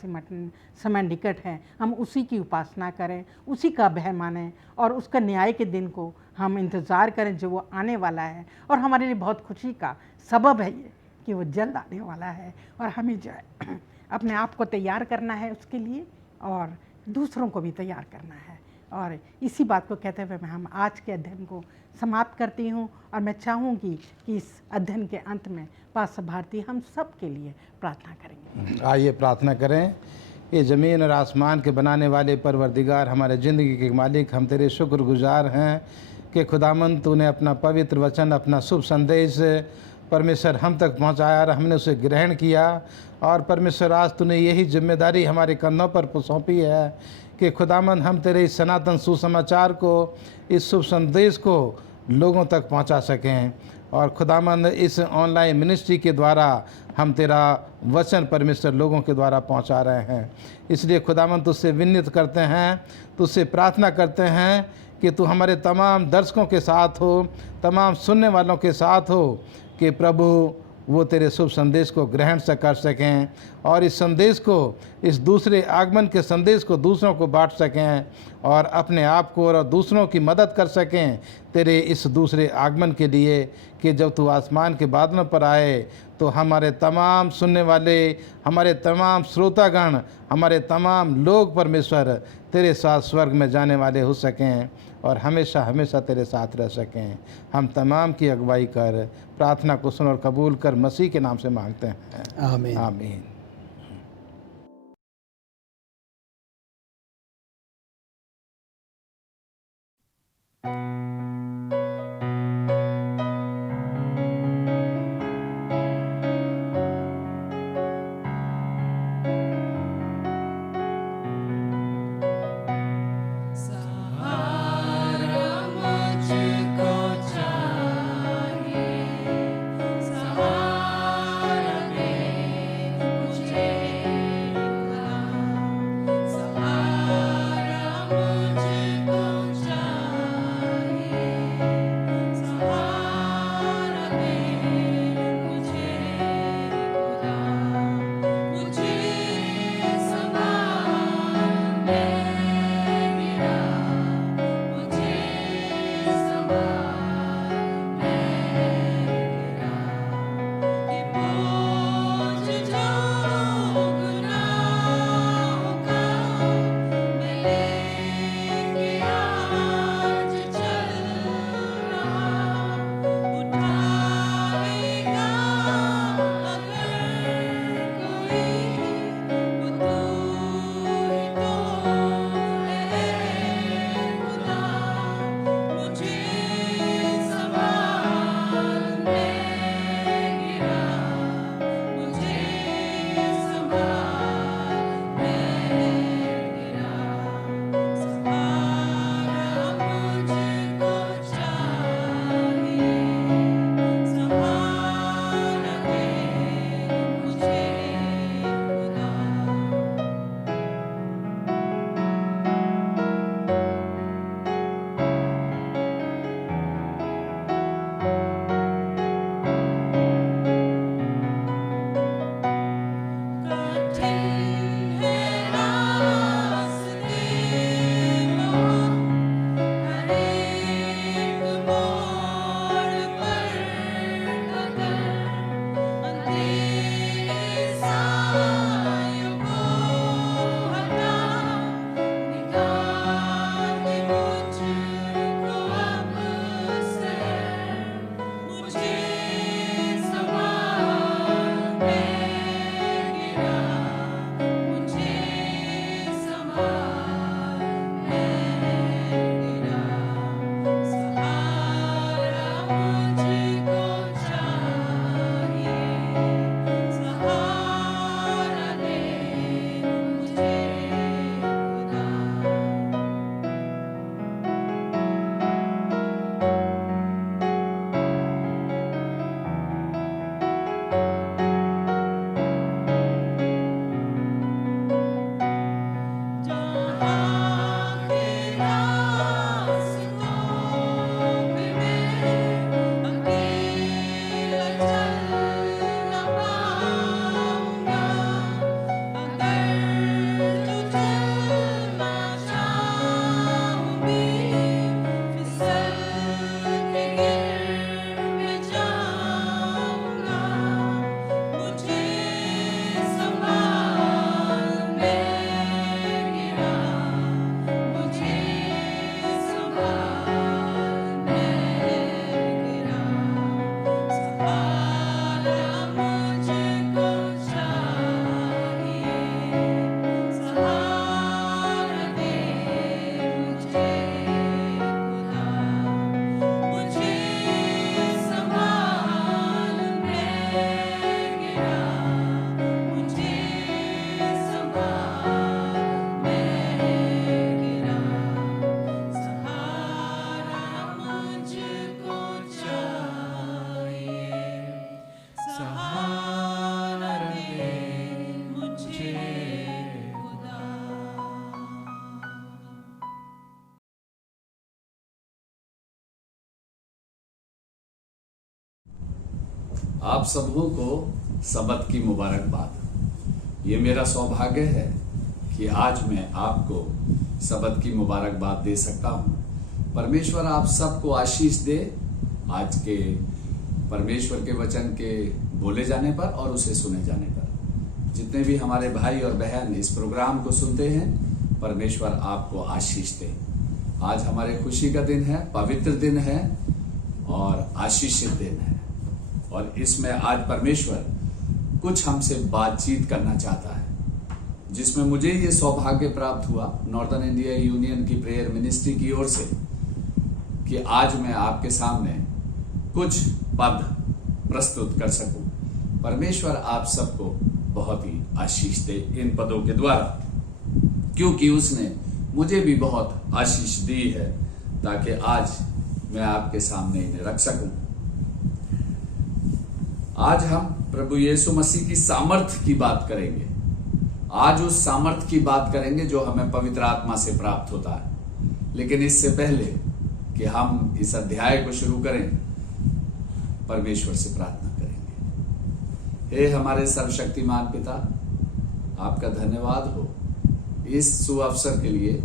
समय निकट है। हम उसी की उपासना करें, उसी का भय मानें और उसका न्याय के दिन को हम इंतज़ार करें जो वो आने वाला है। और हमारे लिए बहुत खुशी का सबब है ये कि वो जल्द आने वाला है। और हमें जो है अपने आप को तैयार करना है उसके लिए और दूसरों को भी तैयार करना है। और इसी बात को कहते हुए मैं हम आज के अध्ययन को समाप्त करती हूँ। और मैं चाहूँगी कि इस अध्ययन के अंत में पास्टर भारती हम सब के लिए प्रार्थना करेंगे। आइए प्रार्थना करें। ये ज़मीन और आसमान के बनाने वाले परवरदिगार, हमारे ज़िंदगी के मालिक, हम तेरे शुक्रगुजार हैं कि खुदामंद तूने अपना पवित्र वचन, अपना शुभ संदेश परमेश्वर हम तक पहुंचाया और हमने उसे ग्रहण किया। और परमेश्वर आज तूने यही जिम्मेदारी हमारे कंधों पर सौंपी है कि खुदामंद हम तेरे इस सनातन सुसमाचार को, इस शुभ संदेश को लोगों तक पहुंचा सकें। और खुदामंद इस ऑनलाइन मिनिस्ट्री के द्वारा हम तेरा वचन परमेश्वर लोगों के द्वारा पहुंचा रहे हैं। इसलिए खुदामंद तुझसे विनती करते हैं, तुझसे प्रार्थना करते हैं कि तू हमारे तमाम दर्शकों के साथ हो, तमाम सुनने वालों के साथ हो, कि प्रभु वो तेरे शुभ संदेश को ग्रहण से कर सकें और इस संदेश को, इस दूसरे आगमन के संदेश को दूसरों को बांट सकें और अपने आप को और दूसरों की मदद कर सकें तेरे इस दूसरे आगमन के लिए, कि जब तू आसमान के बादलों पर आए तो हमारे तमाम सुनने वाले, हमारे तमाम श्रोतागण, हमारे तमाम लोग परमेश्वर तेरे साथ स्वर्ग में जाने वाले हो सकें और हमेशा हमेशा तेरे साथ रह सकें। हम तमाम की अगुवाई कर, प्रार्थना को सुन और कबूल कर, मसीह के नाम से मांगते हैं, आमीन। आमीन। आप सबों को सबत की मुबारकबाद। ये मेरा सौभाग्य है कि आज मैं आपको सबत की मुबारकबाद दे सकता हूँ। परमेश्वर आप सबको आशीष दे आज के परमेश्वर के वचन के बोले जाने पर और उसे सुने जाने पर। जितने भी हमारे भाई और बहन इस प्रोग्राम को सुनते हैं, परमेश्वर आपको आशीष दे। आज हमारे खुशी का दिन है, पवित्र दिन है और आशीषित दिन है, और इसमें आज परमेश्वर कुछ हमसे बातचीत करना चाहता है, जिसमें मुझे ये सौभाग्य प्राप्त हुआ नॉर्दर्न इंडिया यूनियन की प्रेयर मिनिस्ट्री की ओर से कि आज मैं आपके सामने कुछ पद प्रस्तुत कर सकूं। परमेश्वर आप सबको बहुत ही आशीष दे इन पदों के द्वारा, क्योंकि उसने मुझे भी बहुत आशीष दी है ताकि आज मैं आपके सामने इन्हें रख सकूं। आज हम प्रभु यीशु मसीह की सामर्थ की बात करेंगे। आज उस सामर्थ की बात करेंगे जो हमें पवित्र आत्मा से प्राप्त होता है। लेकिन इससे पहले कि हम इस अध्याय को शुरू करें, परमेश्वर से प्रार्थना करेंगे। हे हमारे सर्वशक्तिमान पिता, आपका धन्यवाद हो इस सुअवसर के लिए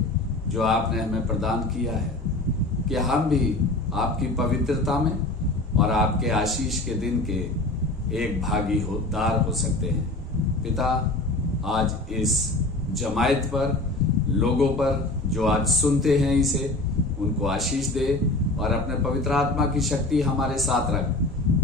जो आपने हमें प्रदान किया है कि हम भी आपकी पवित्रता में और आपके आशीष के दिन के एक भागी दार हो सकते हैं। पिता, आज इस जमायत पर, लोगों पर जो आज सुनते हैं इसे, उनको आशीष दे और अपने पवित्र आत्मा की शक्ति हमारे साथ रख,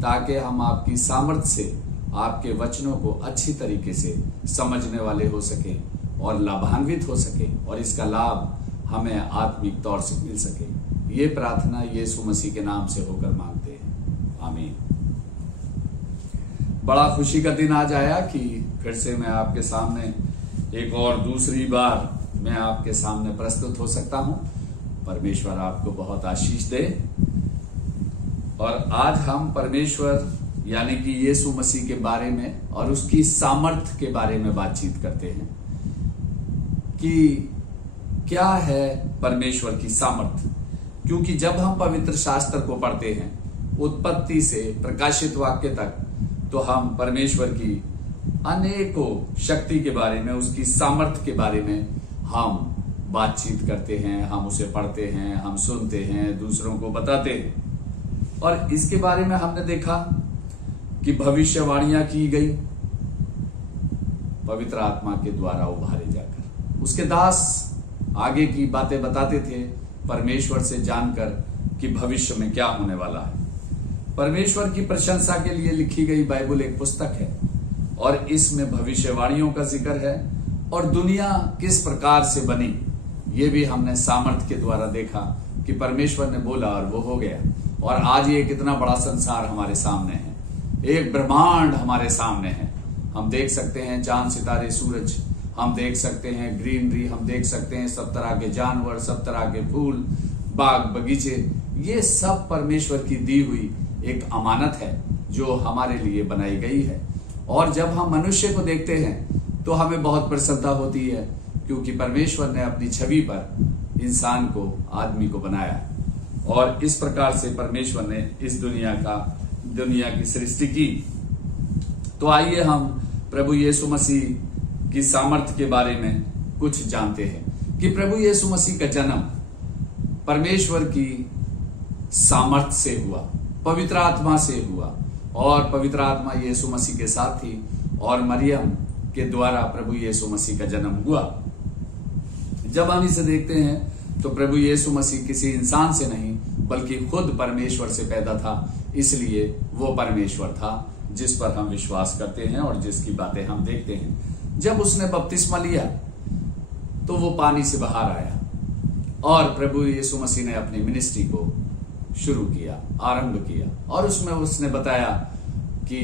ताकि हम आपकी सामर्थ्य से आपके वचनों को अच्छी तरीके से समझने वाले हो सके और लाभान्वित हो सके, और इसका लाभ हमें आत्मिक तौर से मिल सके। ये प्रार्थना यीशु मसीह के नाम से होकर मांगते हैं, आमीन। बड़ा खुशी का दिन आज आया कि फिर से मैं आपके सामने एक और दूसरी बार मैं आपके सामने प्रस्तुत हो सकता हूं। परमेश्वर आपको बहुत आशीष दे। और आज हम परमेश्वर यानी कि यीशु मसीह के बारे में और उसकी सामर्थ के बारे में बातचीत करते हैं कि क्या है परमेश्वर की सामर्थ। क्योंकि जब हम पवित्र शास्त्र को पढ़ते हैं, उत्पत्ति से प्रकाशित वाक्य तक, तो हम परमेश्वर की अनेकों शक्ति के बारे में, उसकी सामर्थ के बारे में हम बातचीत करते हैं, हम उसे पढ़ते हैं, हम सुनते हैं, दूसरों को बताते हैं। और इसके बारे में हमने देखा कि भविष्यवाणियां की गई पवित्र आत्मा के द्वारा उभारे जाकर। उसके दास आगे की बातें बताते थे परमेश्वर से जानकर कि भविष्य में क्या होने वाला है। परमेश्वर की प्रशंसा के लिए लिखी गई बाइबल एक पुस्तक है और इसमें भविष्यवाणियों का जिक्र है और दुनिया किस प्रकार से बनी ये भी हमने सामर्थ के द्वारा देखा कि परमेश्वर ने बोला और वो हो गया। और आज ये कितना बड़ा संसार हमारे सामने है, एक ब्रह्मांड हमारे सामने है। हम देख सकते हैं चांद, सितारे, सूरज, हम देख सकते हैं ग्रीनरी, हम देख सकते हैं सब तरह के जानवर, सब तरह के फूल, बाग बगीचे। ये सब परमेश्वर की दी हुई एक अमानत है जो हमारे लिए बनाई गई है। और जब हम मनुष्य को देखते हैं तो हमें बहुत प्रसन्नता होती है, क्योंकि परमेश्वर ने अपनी छवि पर इंसान को, आदमी को बनाया। और इस प्रकार से परमेश्वर ने इस दुनिया की सृष्टि की। तो आइए हम प्रभु यीशु मसीह की सामर्थ्य के बारे में कुछ जानते हैं कि प्रभु यीशु मसीह का जन्म परमेश्वर की सामर्थ्य से हुआ, पवित्र आत्मा से हुआ। और पवित्र आत्मा यीशु मसीह के साथ थी और मरियम के द्वारा प्रभु यीशु मसीह का जन्म हुआ। जब हम इसे देखते हैं तो प्रभु यीशु मसीह किसी इंसान से नहीं बल्कि खुद परमेश्वर से पैदा था, इसलिए वो परमेश्वर था जिस पर हम विश्वास करते हैं और जिसकी बातें हम देखते हैं। जब उसने बपतिस्मा लिया तो वो पानी से बाहर आया और प्रभु यीशु मसीह ने अपनी मिनिस्ट्री को शुरू किया, आरंभ किया। और उसमें उसने बताया कि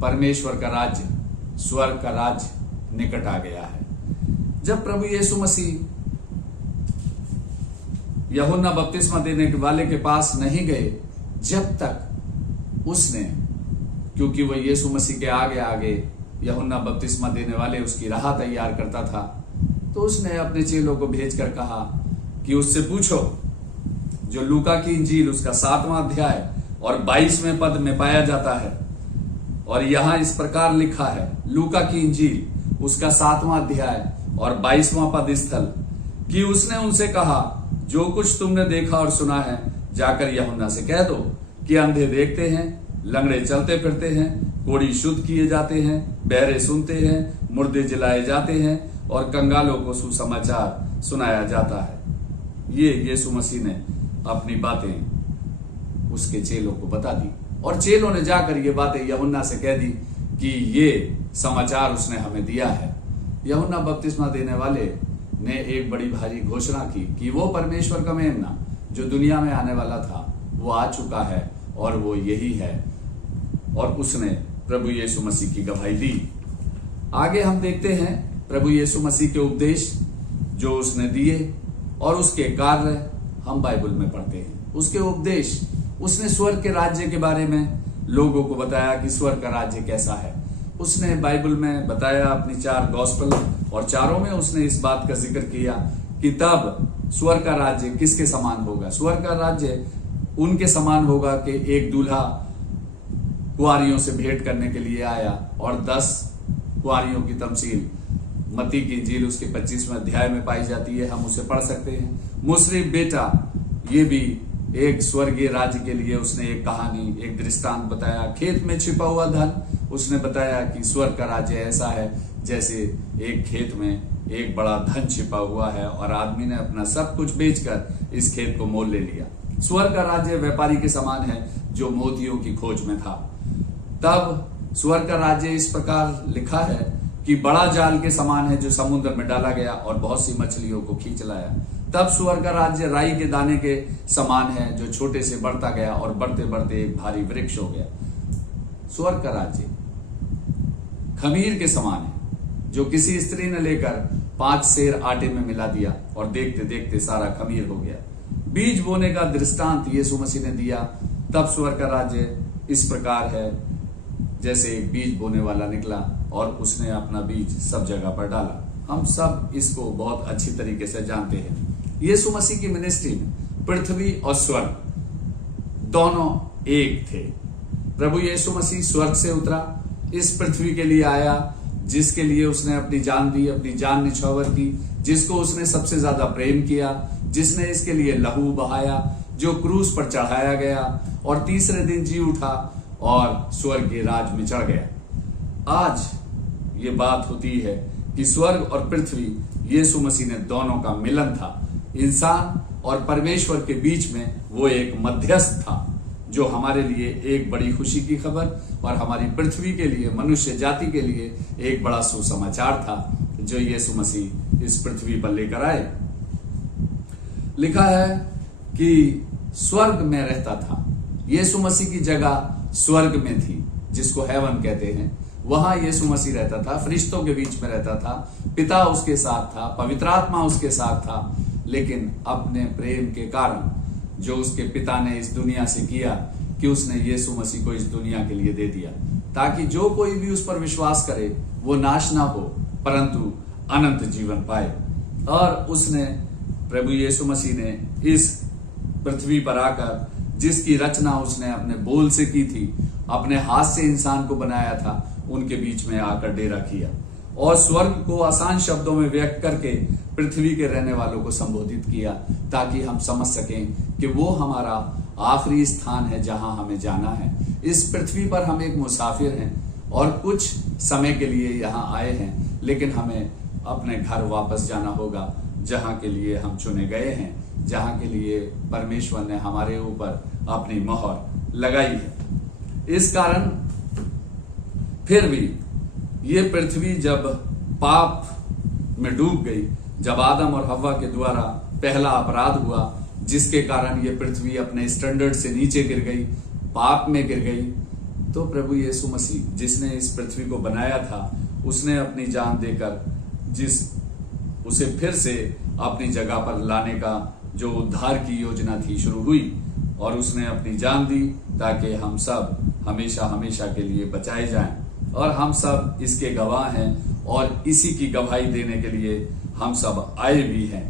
परमेश्वर का राज्य, स्वर्ग का राज्य निकट आ गया है। जब प्रभु यीशु मसीह यूहन्ना बपतिस्मा देने वाले के पास नहीं गए, जब तक उसने, क्योंकि वह यीशु मसीह के आगे आगे यूहन्ना बपतिस्मा देने वाले उसकी राह तैयार करता था, तो उसने अपने चेलों को भेजकर कहा कि उससे पूछो, जो लूका की इंजील उसका 7वां अध्याय और 22वें पद में पाया जाता है और यहाँ इस प्रकार लिखा है, लूका की इंजील उसका 7वां अध्याय और 22वां पद स्थल, कि उसने उनसे कहा, जो कुछ तुमने देखा और सुना है जाकर यूहन्ना से कह दो कि अंधे देखते हैं, लंगड़े चलते फिरते हैं, कोढ़ी शुद्ध किए जाते हैं, बहरे सुनते हैं, मुर्दे जलाए जाते हैं और कंगालों को सुसमाचार सुनाया जाता है। ये यीशु मसीह ने अपनी बातें उसके चेलों को बता दी और चेलों ने जाकर ये बातें यूहन्ना से कह दी कि ये समाचार उसने हमें दिया है। यूहन्ना बपतिस्मा देने वाले ने एक बड़ी भारी घोषणा की कि वो परमेश्वर का मेमना जो दुनिया में आने वाला था वो आ चुका है और वो यही है, और उसने प्रभु यीशु मसीह की गवाही दी। आगे हम देखते हैं प्रभु यीशु मसीह के उपदेश जो उसने दिए और उसके कार्य हम बाइबल में पढ़ते हैं। उसके उपदेश, उसने स्वर्ग के राज्य के बारे में लोगों को बताया कि स्वर्ग का राज्य कैसा है। उसने बाइबल में बताया अपनी 4 गॉस्पेल, और चारों में उसने इस बात का जिक्र किया कि तब स्वर्ग का राज्य किसके समान होगा। स्वर्ग का राज्य उनके समान होगा कि एक दूल्हा कुंवारियों से भेंट करने के लिए आया और 10 कुंवारियों की तमसील मत्ती की इंजील उसके 25वें अध्याय में पाई जाती है, हम उसे पढ़ सकते हैं। मुसरिफ बेटा, ये भी एक स्वर्गीय राज्य के लिए उसने एक कहानी, एक दृष्टांत बताया। खेत में छिपा हुआ धन, उसने बताया कि स्वर्ग का राज्य ऐसा है जैसे एक खेत में एक बड़ा धन छिपा हुआ है और आदमी ने अपना सब कुछ बेचकर इस खेत को मोल ले लिया। स्वर्ग का राज्य व्यापारी के समान है जो मोतियों की खोज में था। तब स्वर्ग का राज्य इस प्रकार लिखा है कि बड़ा जाल के समान है जो समुद्र में डाला गया और बहुत सी मछलियों को खींच लाया। तब स्वर्ग का राज्य राई के दाने के समान है जो छोटे से बढ़ता गया और बढ़ते बढ़ते एक भारी वृक्ष हो गया। स्वर्ग का राज्य खमीर के समान है जो किसी स्त्री ने लेकर 5 सेर आटे में मिला दिया और देखते देखते सारा खमीर हो गया। बीज बोने का दृष्टांत यीशु मसीह ने दिया। तब स्वर्ग का राज्य इस प्रकार है जैसे एक बीज बोने वाला निकला और उसने अपना बीज सब जगह पर डाला। हम सब इसको बहुत अच्छी तरीके से जानते हैं। यीशु मसीह की मिनिस्ट्री में पृथ्वी और स्वर्ग दोनों एक थे। प्रभु यीशु मसीह स्वर्ग से उतरा, इस पृथ्वी के लिए आया, जिसके लिए उसने अपनी जान दी, अपनी जान निछावर की, जिसको उसने सबसे ज्यादा प्रेम किया, जिसने इसके लिए लहू बहाया, जो क्रूस पर चढ़ाया गया और तीसरे दिन जी उठा और स्वर्ग के राज में चढ़ गया। आज ये बात होती है कि स्वर्ग और पृथ्वी यीशु मसीह ने दोनों का मिलन था। इंसान और परमेश्वर के बीच में वो एक मध्यस्थ था जो हमारे लिए एक बड़ी खुशी की खबर और हमारी पृथ्वी के लिए, मनुष्य जाति के लिए एक बड़ा सुसमाचार था जो यीशु मसीह इस पृथ्वी पर लेकर आए। लिखा है कि स्वर्ग में रहता था। यीशु मसीह की जगह स्वर्ग में थी जिसको हेवन कहते हैं। वहां यीशु मसीह रहता था, फरिश्तों के बीच में रहता था, पिता उसके साथ था, पवित्र आत्मा उसके साथ था। लेकिन अपने प्रेम के कारण जो उसके पिता ने इस दुनिया से किया कि उसने यीशु मसीह को इस दुनिया के लिए दे दिया ताकि जो कोई भी उस पर विश्वास करे वो नाश ना हो परंतु अनंत जीवन पाए। और उसने, प्रभु यीशु मसीह ने इस पृथ्वी पर आकर जिसकी रचना उसने अपने बोल से की थी, अपने हाथ से इंसान को बनाया था, उनके बीच में आकर डेरा किया और स्वर्ग को आसान शब्दों में व्यक्त करके पृथ्वी के रहने वालों को संबोधित किया ताकि हम समझ सकें कि वो हमारा आखिरी स्थान है जहां हमें जाना है। इस पृथ्वी पर हम एक मुसाफिर हैं और कुछ समय के लिए यहाँ आए हैं, लेकिन हमें अपने घर वापस जाना होगा जहां के लिए हम चुने गए हैं, जहां के लिए परमेश्वर ने हमारे ऊपर अपनी मोहर लगाई है। इस कारण फिर भी ये पृथ्वी जब पाप में डूब गई, जब आदम और हव्वा के द्वारा पहला अपराध हुआ जिसके कारण ये पृथ्वी अपने स्टैंडर्ड से नीचे गिर गई, पाप में गिर गई, तो प्रभु यीशु मसीह जिसने इस पृथ्वी को बनाया था उसने अपनी जान देकर उसे फिर से अपनी जगह पर लाने का जो उद्धार की योजना थी शुरू हुई और उसने अपनी जान दी ताकि हम सब हमेशा हमेशा के लिए बचाए जाएं। और हम सब इसके गवाह हैं और इसी की गवाही देने के लिए हम सब आए भी हैं।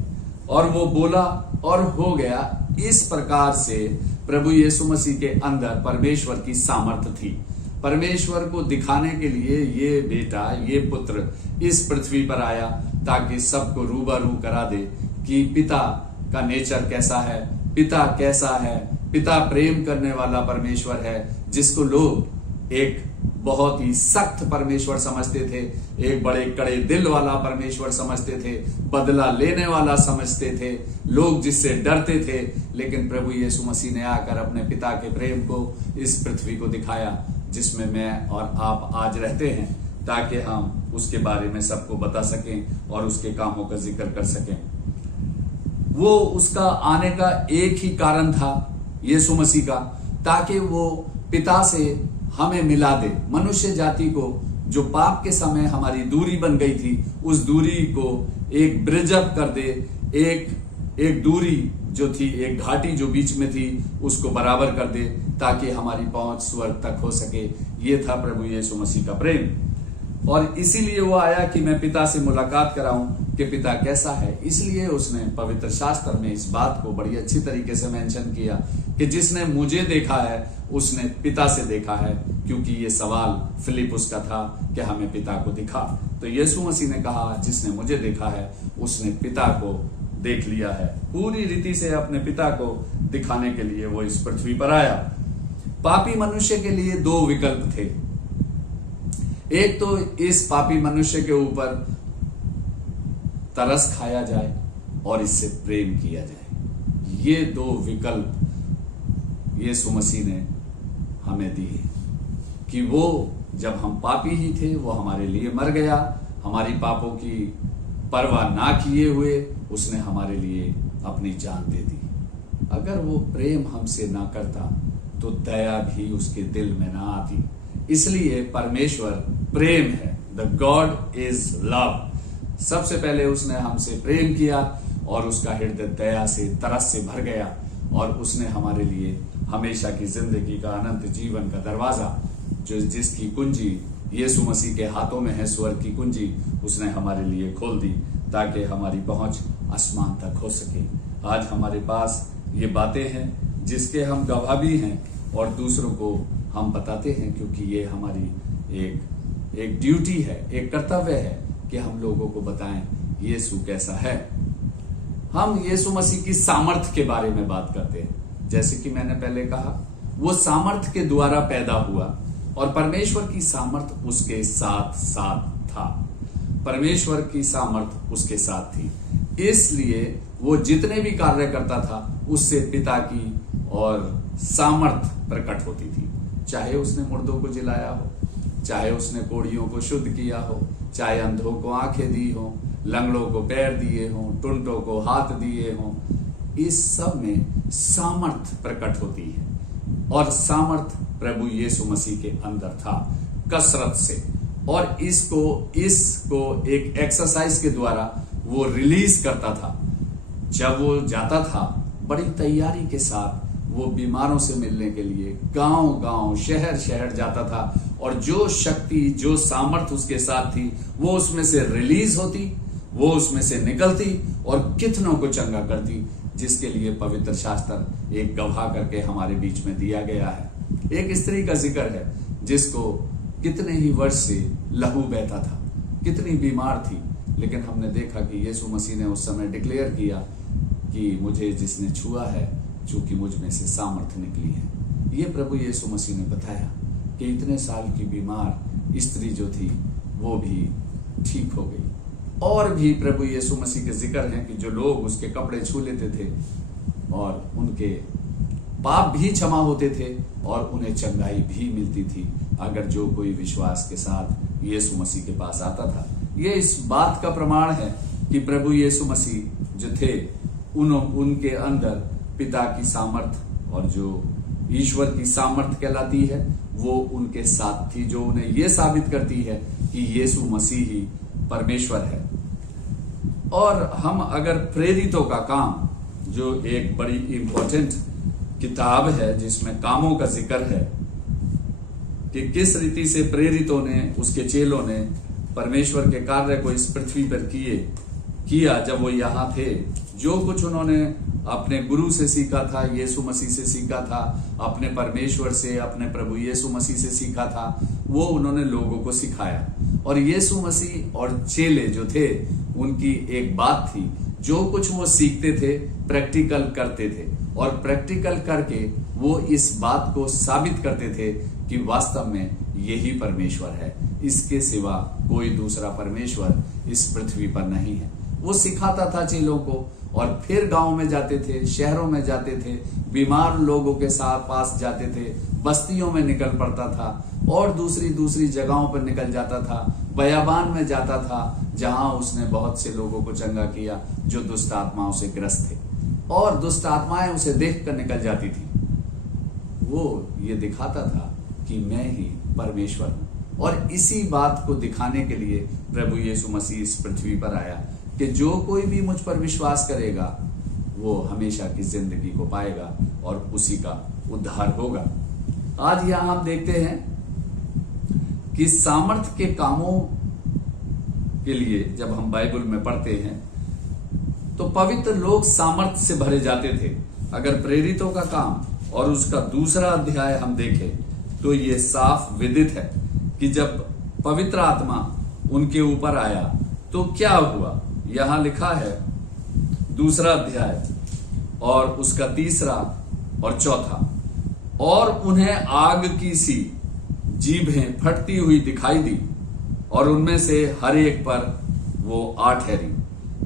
और वो बोला और हो गया। इस प्रकार से प्रभु यीशु मसीह के अंदर परमेश्वर की सामर्थ थी। परमेश्वर को दिखाने के लिए ये बेटा, ये पुत्र इस पृथ्वी पर आया ताकि सबको रूबरू करा दे कि पिता का नेचर कैसा है, पिता कैसा है। पिता प्रेम करने वाला परमेश्वर है, जिसको लोग एक बहुत ही सख्त परमेश्वर समझते थे, एक बड़े कड़े दिल वाला परमेश्वर समझते थे, बदला लेने वाला समझते थे, लोग जिससे डरते थे। लेकिन प्रभु यीशु मसीह ने आकर अपने पिता के प्रेम को इस पृथ्वी को दिखाया, जिसमें मैं और आप आज रहते हैं, ताकि हम उसके बारे में सबको बता सकें और उसके कामों का जिक्र कर सकें। वो उसका आने का एक ही कारण था, यीशु मसीह का, ताकि वो पिता से हमें मिला दे, मनुष्य जाति को जो पाप के समय हमारी दूरी बन गई थी, उस दूरी को एक ब्रिज अप कर दे, एक दूरी जो थी, एक घाटी जो बीच में थी, उसको बराबर कर दे, ताकि हमारी पहुंच स्वर्ग तक हो सके। ये था प्रभु यीशु मसीह का प्रेम। और इसीलिए वो आया कि मैं पिता से मुलाकात कराऊं कि पिता कैसा है। इसलिए उसने पवित्र शास्त्र में इस बात को बड़ी अच्छी तरीके से मेंशन किया कि जिसने मुझे देखा है उसने पिता से देखा है, क्योंकि ये सवाल फिलिपुस का था कि हमें पिता को दिखा। तो यीशु मसीह ने कहा जिसने मुझे देखा है उसने पिता को देख लिया है। पूरी रीति से अपने पिता को दिखाने के लिए वो इस पृथ्वी पर आया। पापी मनुष्य के लिए दो विकल्प थे। एक तो इस पापी मनुष्य के ऊपर तरस खाया जाए और इससे प्रेम किया जाए। ये दो विकल्प यीशु मसीह ने हमें दिए कि वो जब हम पापी ही थे वो हमारे लिए मर गया, हमारी पापों की परवाह ना किए हुए उसने हमारे लिए अपनी जान दे दी। अगर वो प्रेम हमसे ना करता तो दया भी उसके दिल में ना आती। इसलिए परमेश्वर प्रेम है। The God is love. सबसे पहले उसने हमसे प्रेम किया और उसका हृदय दया से, तरस से भर गया और उसने हमारे लिए हमेशा की जिंदगी का, अनंत जीवन का दरवाजा, जो जिसकी कुंजी यीशु मसीह के हाथों में है, स्वर्ग की कुंजी, उसने हमारे लिए खोल दी ताकि हमारी पहुंच आसमान तक हो सके। आज हमारे पास ये बातें हैं जिसके हम गवाह भी हैं और दूसरों को हम बताते हैं, क्योंकि ये हमारी एक ड्यूटी है, एक कर्तव्य है कि हम लोगों को बताएं यीशु कैसा है। हम यीशु मसीह की सामर्थ के बारे में बात करते हैं। जैसे कि मैंने पहले कहा, वो सामर्थ के द्वारा पैदा हुआ और परमेश्वर की सामर्थ उसके साथ साथ था। परमेश्वर की सामर्थ उसके साथ थी, इसलिए वो जितने भी कार्य करता था उससे पिता की और सामर्थ प्रकट होती थी। चाहे उसने मुर्दों को जिलाया हो, चाहे उसने कोढ़ियों को शुद्ध किया हो, चाहे अंधों को आंखें दी हो, लंगड़ों को पैर दिए हो, टुंटों को हाथ दिए हो, इस सब में सामर्थ प्रकट होती है। और सामर्थ प्रभु यीशु मसीह के अंदर था कसरत से, और इसको एक एक्सरसाइज के द्वारा वो रिलीज करता था। जब वो जाता था बड़ी तैयारी के साथ, वो बीमारों से मिलने के लिए गांव-गांव, शहर-शहर जाता था, और जो शक्ति, जो सामर्थ उसके साथ थी, वो उसमें से रिलीज होती, वो उसमें से निकलती और कितनों को चंगा करती, जिसके लिए पवित्र शास्त्र एक गवाह करके हमारे बीच में दिया गया है। एक स्त्री का जिक्र है जिसको कितने ही वर्ष से लहू बहता था, कितनी बीमार थी, लेकिन हमने देखा कि यीशु मसीह ने उस समय डिक्लेयर किया कि मुझे जिसने छुआ है, चूंकि मुझ में से सामर्थ निकली है। ये प्रभु यीशु मसीह ने बताया कि इतने साल की बीमार स्त्री जो थी वो भी ठीक हो गई। और भी प्रभु यीशु मसीह के जिक्र हैं कि जो लोग उसके कपड़े छू लेते थे और उनके पाप भी क्षमा होते थे और उन्हें चंगाई भी मिलती थी, अगर जो कोई विश्वास के साथ यीशु मसीह के पास आता था। ये इस बात का प्रमाण है कि प्रभु यीशु मसीह जो थे उनके अंदर पिता की सामर्थ और जो ईश्वर की सामर्थ कहलाती है वो उनके साथ थी, जो उन्हें ये साबित करती है कि यीशु मसीह ही परमेश्वर है। और हम अगर प्रेरितों का काम, जो एक बड़ी इंपॉर्टेंट किताब है जिसमें कामों का जिक्र है कि किस रीति से प्रेरितों ने, उसके चेलों ने परमेश्वर के कार्य को इस पृथ्वी पर किए, किया जब वो यहाँ थे। जो कुछ उन्होंने अपने गुरु से सीखा था, यीशु मसीह से सीखा था, अपने परमेश्वर से, अपने प्रभु यीशु मसीह से सीखा था, वो उन्होंने लोगों को सिखाया। और यीशु मसीह और चेले जो थे, उनकी एक बात थी, जो कुछ वो सीखते थे प्रैक्टिकल करते थे, और प्रैक्टिकल करके वो इस बात को साबित करते थे कि वास्तव में यही परमेश्वर है, इसके सिवा कोई दूसरा परमेश्वर इस पृथ्वी पर नहीं है। वो सिखाता था चेलों को, और फिर गांव में जाते थे, शहरों में जाते थे, बीमार लोगों के साथ पास जाते थे, बस्तियों में निकल पड़ता था और दूसरी जगहों पर निकल जाता था, बयाबान में जाता था, जहां उसने बहुत से लोगों को चंगा किया जो दुष्ट आत्माओं से ग्रस्त थे, और दुष्ट आत्माएं उसे देख कर निकल जाती थी। वो ये दिखाता था कि मैं ही परमेश्वर हूं, और इसी बात को दिखाने के लिए प्रभु यीशु मसीह इस पृथ्वी पर आया कि जो कोई भी मुझ पर विश्वास करेगा वो हमेशा की जिंदगी को पाएगा और उसी का उद्धार होगा। आज यहां हम देखते हैं कि सामर्थ के कामों के लिए जब हम बाइबल में पढ़ते हैं तो पवित्र लोग सामर्थ से भरे जाते थे। अगर प्रेरितों का काम और उसका दूसरा अध्याय हम देखें तो ये साफ विदित है कि जब पवित्र आत्मा उनके ऊपर आया तो क्या हुआ। यहां लिखा है दूसरा अध्याय और उसका 3 और 4, और उन्हें आग की सी जीभें फटती हुई दिखाई दी, और उनमें से हर एक पर वो आ ठहरी।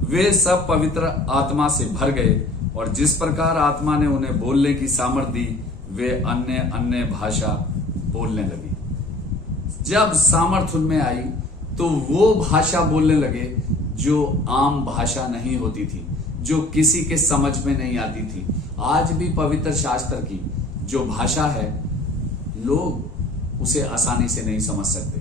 वे सब पवित्र आत्मा से भर गए, और जिस प्रकार आत्मा ने उन्हें बोलने की सामर्थ्य दी, वे अन्य अन्य भाषा बोलने लगी। जब सामर्थ उनमें आई तो वो भाषा बोलने लगे जो आम भाषा नहीं होती थी, जो किसी के समझ में नहीं आती थी। आज भी पवित्र शास्त्र की जो भाषा है, लोग उसे आसानी से नहीं समझ सकते।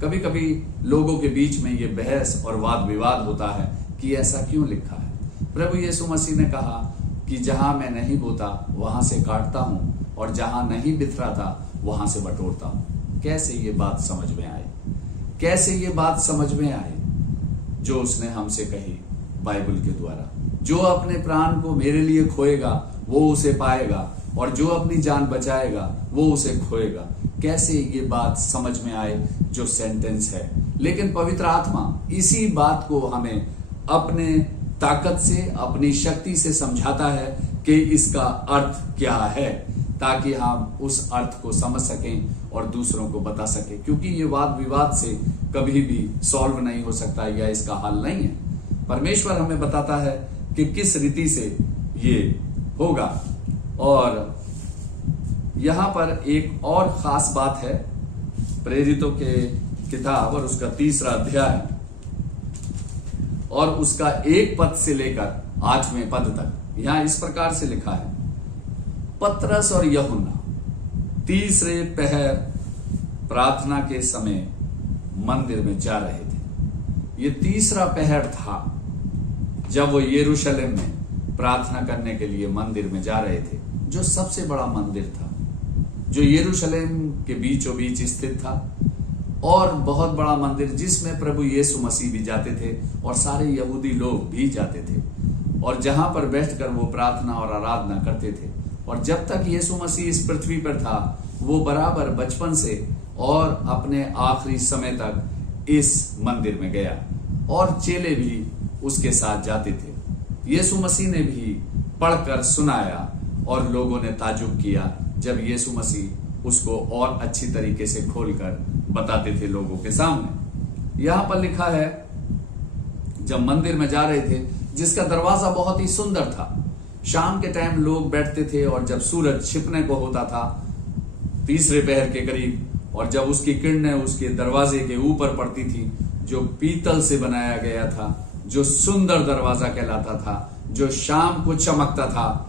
कभी कभी लोगों के बीच में ये बहस और वाद विवाद होता है कि ऐसा क्यों लिखा है। प्रभु यीशु मसीह ने कहा कि जहां मैं नहीं बोता वहां से काटता हूं, और जहां नहीं बिथराता वहां से बटोरता हूं। कैसे ये बात समझ में आए, कैसे ये बात समझ में आए जो उसने हमसे कही बाइबल के द्वारा। जो अपने प्राण को मेरे लिए खोएगा वो उसे पाएगा, और जो अपनी जान बचाएगा वो उसे खोएगा। कैसे ये बात समझ में आए जो सेंटेंस है। लेकिन पवित्र आत्मा इसी बात को हमें अपने ताकत से, अपनी शक्ति से समझाता है कि इसका अर्थ क्या है, ताकि हम उस अर्थ को समझ सकें और दूसरों को बता सकें। क्योंकि ये वाद विवाद से कभी भी सॉल्व नहीं हो सकता, या इसका हल नहीं है। परमेश्वर हमें बताता है कि किस रीति से ये होगा। और यहां पर एक और खास बात है, प्रेरितों के किताब और उसका 3 अध्याय और उसका 1 पद से लेकर 8वें पद तक। यहां इस प्रकार से लिखा है, पतरस और यूहन्ना तीसरे पहर प्रार्थना के समय मंदिर में जा रहे थे। ये तीसरा पहर था जब वो यरूशलेम में प्रार्थना करने के लिए मंदिर में जा रहे थे, जो सबसे बड़ा मंदिर था, जो यरूशलेम के बीचों बीच स्थित था, और बहुत बड़ा मंदिर जिसमें प्रभु यीशु मसीह भी जाते थे और सारे यहूदी लोग भी जाते थे, और जहां पर बैठकर वो प्रार्थना और आराधना करते थे। और जब तक यीशु मसीह इस पृथ्वी पर था, वो बराबर बचपन से और अपने आखिरी समय तक इस मंदिर में गया, और चेले भी उसके साथ जाते थे। यीशु मसीह ने भी पढ़कर सुनाया, और लोगों ने ताजुब किया जब यीशु मसीह उसको और अच्छी तरीके से खोलकर बताते थे लोगों के सामने। यहां पर लिखा है, जब मंदिर में जा रहे थे, जिसका दरवाजा बहुत ही सुंदर था, शाम के टाइम लोग बैठते थे, और जब सूरज छिपने को होता था तीसरे पहर के करीब, और जब उसकी किरणें उसके दरवाजे के ऊपर पड़ती थी, जो पीतल से बनाया गया था, जो सुंदर दरवाजा कहलाता था, जो शाम को चमकता था,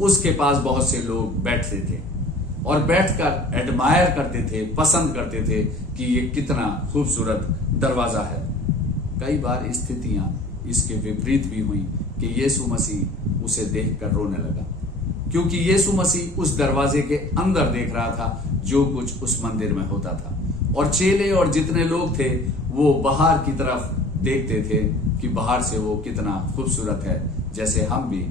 उसके पास बहुत से लोग बैठते थे और बैठकर एडमायर करते थे, पसंद करते थे कि ये कितना खूबसूरत दरवाजा है। कई बार स्थितियां इसके विपरीत भी हुई कि यीशु मसीह उसे देखकर रोने लगा, क्योंकि यीशु मसीह उस दरवाजे के अंदर देख रहा था जो कुछ उस मंदिर में होता था, और चेले और जितने लोग थे वो बाहर की तरफ देखते थे कि बाहर से वो कितना खूबसूरत है, जैसे हम भी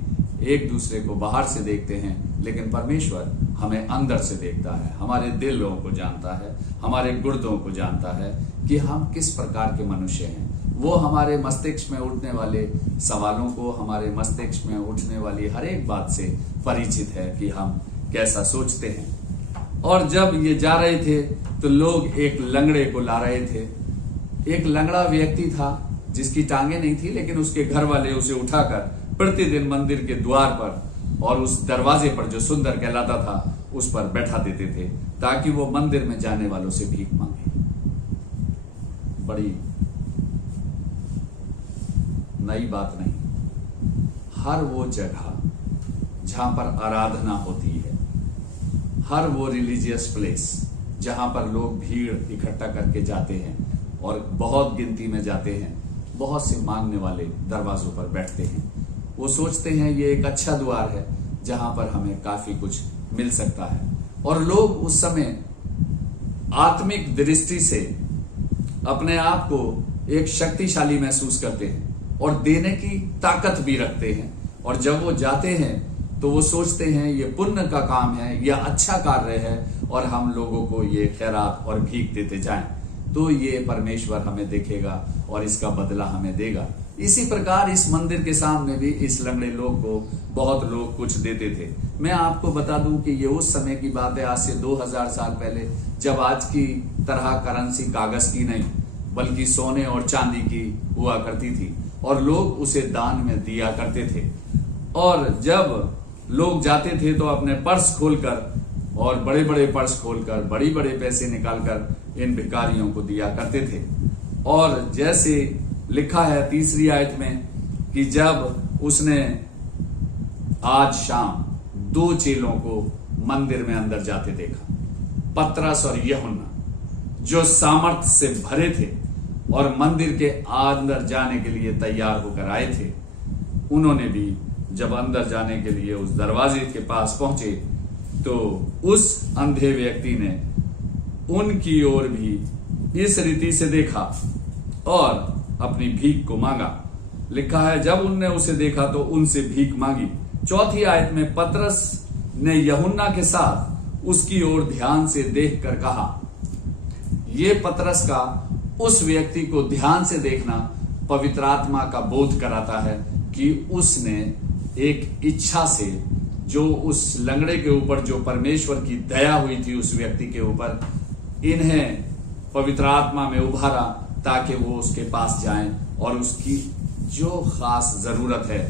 एक दूसरे को बाहर से देखते हैं, लेकिन परमेश्वर हमें अंदर से देखता है, हमारे दिलों को जानता है, हमारे गुर्दों को जानता है कि हम किस प्रकार के मनुष्य हैं। वो हमारे मस्तिष्क में उठने वाले सवालों को, हमारे मस्तिष्क में उठने वाली हर एक बात से परिचित है कि हम कैसा सोचते हैं। और जब ये जा रहे थे तो लोग एक लंगड़े को ला रहे थे। एक लंगड़ा व्यक्ति था जिसकी टांगे नहीं थी, लेकिन उसके घर वाले उसे उठाकर प्रतिदिन मंदिर के द्वार पर और उस दरवाजे पर जो सुंदर कहलाता था उस पर बैठा देते थे, ताकि वो मंदिर में जाने वालों से भीख मांगे। बड़ी नई बात नहीं। हर वो जगह जहां पर आराधना होती है, हर वो रिलीजियस प्लेस जहां पर लोग भीड़ इकट्ठा करके जाते हैं और बहुत गिनती में जाते हैं, बहुत से मांगने वाले दरवाजों पर बैठते हैं। वो सोचते हैं ये एक अच्छा द्वार है जहां पर हमें काफी कुछ मिल सकता है। और लोग उस समय आत्मिक दृष्टि से अपने आप को एक शक्तिशाली महसूस करते हैं और देने की ताकत भी रखते हैं। और जब वो जाते हैं तो वो सोचते हैं ये पुण्य का काम है, यह अच्छा कार्य है और हम लोगों को ये खैरात और भीख देते जाएं, तो ये परमेश्वर हमें देखेगा और इसका बदला हमें देगा। इसी प्रकार इस मंदिर के सामने भी इस लंगड़े लोग को बहुत लोग कुछ देते थे। मैं आपको बता दूं कि ये उस समय की बात है, आज से 2000 साल पहले, जब आज की तरह करेंसी कागज की नहीं बल्कि सोने और चांदी की हुआ करती थी, और लोग उसे दान में दिया करते थे। और जब लोग जाते थे तो अपने पर्स खोलकर और बड़े बड़े पर्स खोलकर बड़ी बड़े पैसे निकालकर इन भिखारियों को दिया करते थे। और जैसे लिखा है 3री आयत में कि जब उसने आज शाम 2 चेलों को मंदिर में अंदर जाते देखा, पतरस और यूहन्ना, जो सामर्थ्य से भरे थे और मंदिर के अंदर जाने के लिए तैयार होकर आए थे, उन्होंने भी जब अंदर जाने के लिए उस दरवाजे के पास पहुंचे तो उस अंधे व्यक्ति ने उनकी ओर भी इस रीति से देखा और अपनी भीख को मांगा। लिखा है जब उनने उसे देखा तो उनसे भीख मांगी। 4थी आयत में पतरस ने यूहन्ना के साथ उसकी ओर ध्यान से देखकर कहा। ये पतरस का उस व्यक्ति को ध्यान से देखना पवित्र आत्मा का बोध कराता है कि उसने एक इच्छा से, जो उस लंगड़े के ऊपर जो परमेश्वर की दया हुई थी उस व्यक्ति के ऊपर, इन्हें पवित्र आत्मा में उभारा ताकि वो उसके पास जाएं और उसकी जो खास जरूरत है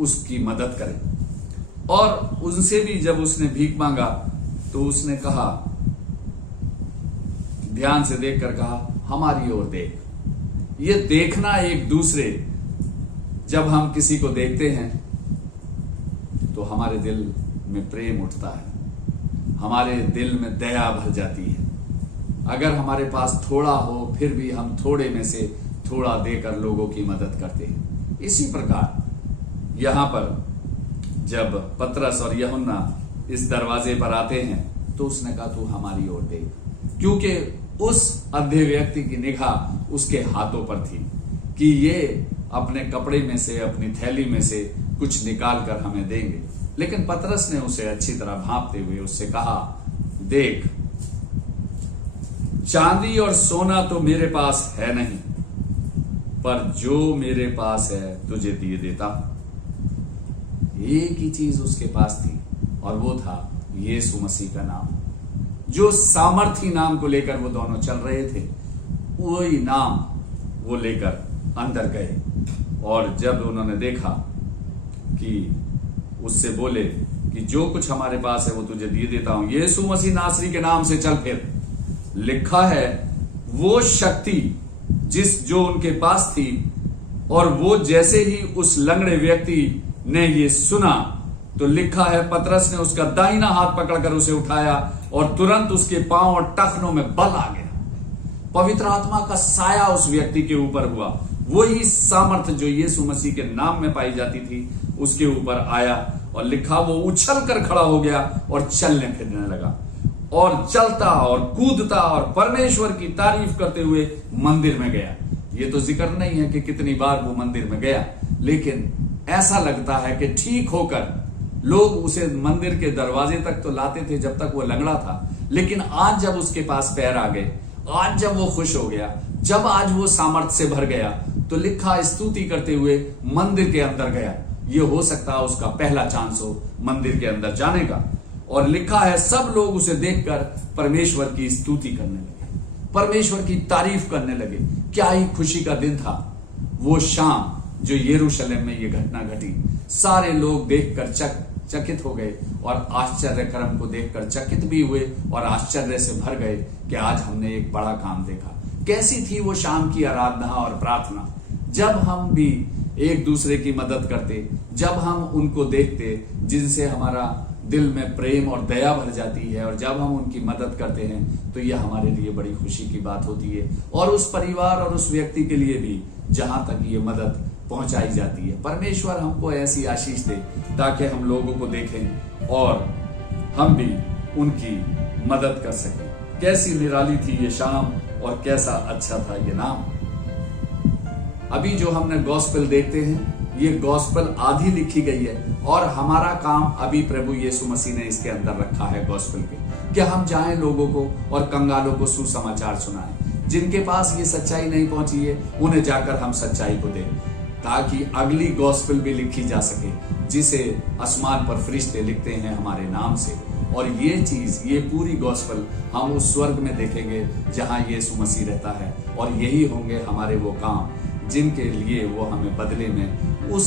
उसकी मदद करें। और उनसे भी जब उसने भीख मांगा तो उसने कहा, ध्यान से देखकर कहा, हमारी ओर देख। ये देखना एक दूसरे, जब हम किसी को देखते हैं तो हमारे दिल में प्रेम उठता है, हमारे दिल में दया भर जाती है। अगर हमारे पास थोड़ा हो फिर भी हम थोड़े में से थोड़ा देकर लोगों की मदद करते हैं। इसी प्रकार यहां पर जब पतरस और यूहन्ना इस दरवाजे पर आते हैं तो उसने कहा तू हमारी ओर देख, क्योंकि उस अंधे व्यक्ति की निगाह उसके हाथों पर थी कि ये अपने कपड़े में से, अपनी थैली में से कुछ निकाल कर हमें देंगे। लेकिन पतरस ने उसे अच्छी तरह भांपते हुए उससे कहा, देख, चांदी और सोना तो मेरे पास है नहीं, पर जो मेरे पास है तुझे दिए देता हूं। एक ही चीज उसके पास थी और वो था यीशु मसीह का नाम। जो सामर्थी नाम को लेकर वो दोनों चल रहे थे, वही नाम वो लेकर अंदर गए। और जब उन्होंने देखा कि उससे बोले कि जो कुछ हमारे पास है वो तुझे दिए देता हूं, यीशु मसीह नासरी के नाम से चल फिर। लिखा है वो शक्ति जो उनके पास थी, और वो जैसे ही उस लंगड़े व्यक्ति ने ये सुना तो लिखा है पतरस ने उसका दाहिना हाथ पकड़कर उसे उठाया और तुरंत उसके पांव और टखनों में बल आ गया। पवित्र आत्मा का साया उस व्यक्ति के ऊपर हुआ। वही सामर्थ जो यीशु मसीह के नाम में पाई जाती थी उसके ऊपर आया, और लिखा वो उछल कर खड़ा हो गया और चलने फिरने लगा और चलता और कूदता और परमेश्वर की तारीफ करते हुए मंदिर में गया। ये तो जिक्र नहीं है कि कितनी बार वो मंदिर में गया, लेकिन ऐसा लगता है कि ठीक होकर लोग उसे मंदिर के दरवाजे तक तो लाते थे जब तक वो लंगड़ा था, लेकिन आज जब उसके पास पैर आ गए, आज जब वो खुश हो गया, जब आज वो सामर्थ्य से भर गया, तो लिखा स्तुति करते हुए मंदिर के अंदर गया। ये हो सकता है उसका पहला चांस हो मंदिर के अंदर जाने का। और लिखा है सब लोग उसे देखकर परमेश्वर की स्तुति करने लगे, परमेश्वर की तारीफ करने लगे। क्या ही खुशी का दिन था वो शाम जो यरूशलेम में ये घटना घटी। सारे लोग देखकर चकित हो गए और आश्चर्य कर्म को देखकर चकित भी हुए और आश्चर्य से भर गए कि आज हमने एक बड़ा काम देखा। कैसी थी वो शाम की आराधना और प्रार्थना, जब हम भी एक दूसरे की मदद करते, जब हम उनको देखते जिनसे हमारा दिल में प्रेम और दया भर जाती है, और जब हम उनकी मदद करते हैं तो यह हमारे लिए बड़ी खुशी की बात होती है, और उस परिवार और उस व्यक्ति के लिए भी जहां तक ये मदद पहुंचाई जाती है। परमेश्वर हमको ऐसी आशीष दे ताकि हम लोगों को देखें और हम भी उनकी मदद कर सकें। कैसी निराली थी ये शाम और कैसा अच्छा था ये नाम। अभी जो हमने गॉस्पेल देखते हैं, ये गॉस्पेल आधी लिखी गई है और हमारा काम अभी प्रभु यीशु मसीह ने इसके अंदर रखा है गॉस्पेल के, कि हम जाएं लोगों को और कंगालों को सुसमाचार सुनाएं। जिनके पास ये सच्चाई नहीं पहुंची है उन्हें जाकर हम सच्चाई को दें, ताकि अगली गॉस्पेल भी लिखी जा सके जिसे आसमान पर फरिश्ते लिखते हैं हमारे नाम से। और ये चीज, ये पूरी गॉस्पेल हम उस स्वर्ग में देखेंगे जहां यीशु मसीह रहता है, और यही होंगे हमारे वो काम जिनके लिए वो हमें बदले में उस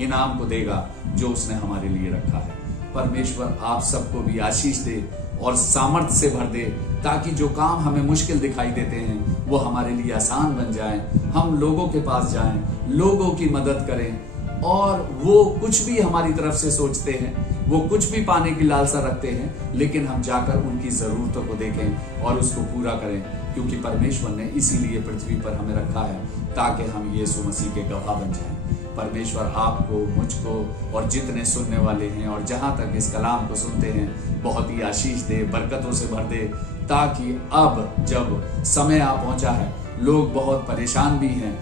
इनाम को देगा जो उसने हमारे लिए रखा है। परमेश्वर आप सबको भी आशीष दे और सामर्थ्य से भर दे, ताकि जो काम हमें मुश्किल दिखाई देते हैं वो हमारे लिए आसान बन जाएं। हम लोगों के पास जाएं, लोगों की मदद करें, और वो कुछ भी हमारी तरफ से सोचते हैं, वो कुछ भी पाने की लालसा रखते हैं, लेकिन हम जाकर उनकी जरूरतों को देखें और उसको पूरा करें, क्योंकि परमेश्वर ने इसीलिए पृथ्वी पर हमें रखा है ताकि हम यीशु मसीह के गवाह बन जाएं। परमेश्वर आपको, मुझको और जितने सुनने वाले हैं और जहां तक इस कलाम को सुनते हैं बहुत ही आशीष दे, बरकतों से भर दे, ताकि अब जब समय आ पहुंचा है, लोग बहुत परेशान भी हैं,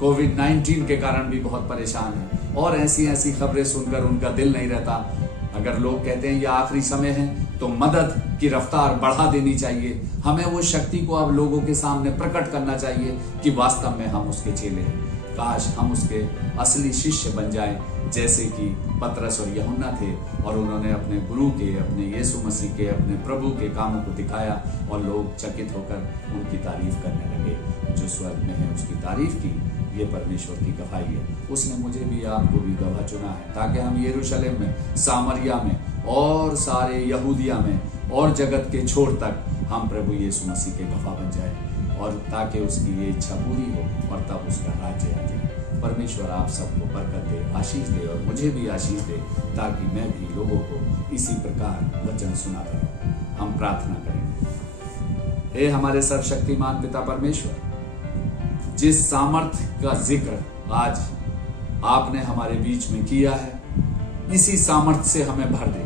कोविड-19 के कारण भी बहुत परेशान हैं, और ऐसी ऐसी खबरें सुनकर उनका दिल नहीं रहता। अगर लोग कहते हैं ये आखिरी समय है तो मदद की रफ्तार बढ़ा देनी चाहिए। हमें वो शक्ति को अब लोगों के सामने प्रकट करना चाहिए कि वास्तव में हम उसके चेले हैं। काश हम उसके असली शिष्य बन जाएं, जैसे कि पतरस और यूहन्ना थे, और उन्होंने अपने गुरु के, अपने यीशु मसीह के, अपने प्रभु के कामों को दिखाया और लोग चकित होकर उनकी तारीफ करने लगे। जो स्वर्ग में है उसकी तारीफ की, ये परमेश्वर की गवाही है। उसने मुझे भी, आपको भी गवाह चुना है ताकि हम यरूशलेम में, सामरिया में और सारे यहूदिया में और जगत के छोर तक हम प्रभु यीशु मसीह के गवाह बन जाए, और ताकि उसकी ये इच्छा पूरी हो और तब उसका राज्य आ जाए। परमेश्वर आप सबको बरकत दे, आशीष दे, और मुझे भी आशीष दे, ताकि मैं भी लोगों को इसी प्रकार वचन सुनाता रहूं। हम प्रार्थना करेंगे। हे हमारे सर्वशक्तिमान पिता परमेश्वर, जिस सामर्थ्य का जिक्र आज आपने हमारे बीच में किया है, इसी सामर्थ्य से हमें भर दे,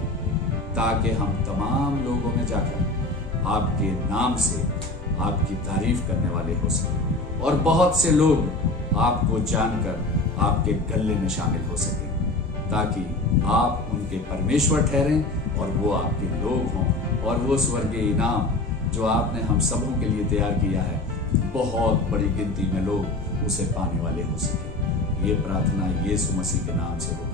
ताकि हम तमाम लोगों में जाकर आपके नाम से आपकी तारीफ करने वाले हो सके, और बहुत से लोग आपको जानकर आपके गले में शामिल हो सके, ताकि आप उनके परमेश्वर ठहरें और वो आपके लोग हों, और वो स्वर्गीय इनाम जो आपने हम सबों के लिए तैयार किया है, बहुत बड़ी गिनती में लोग उसे पाने वाले हो सके। ये प्रार्थना यीशु मसीह के नाम से हो।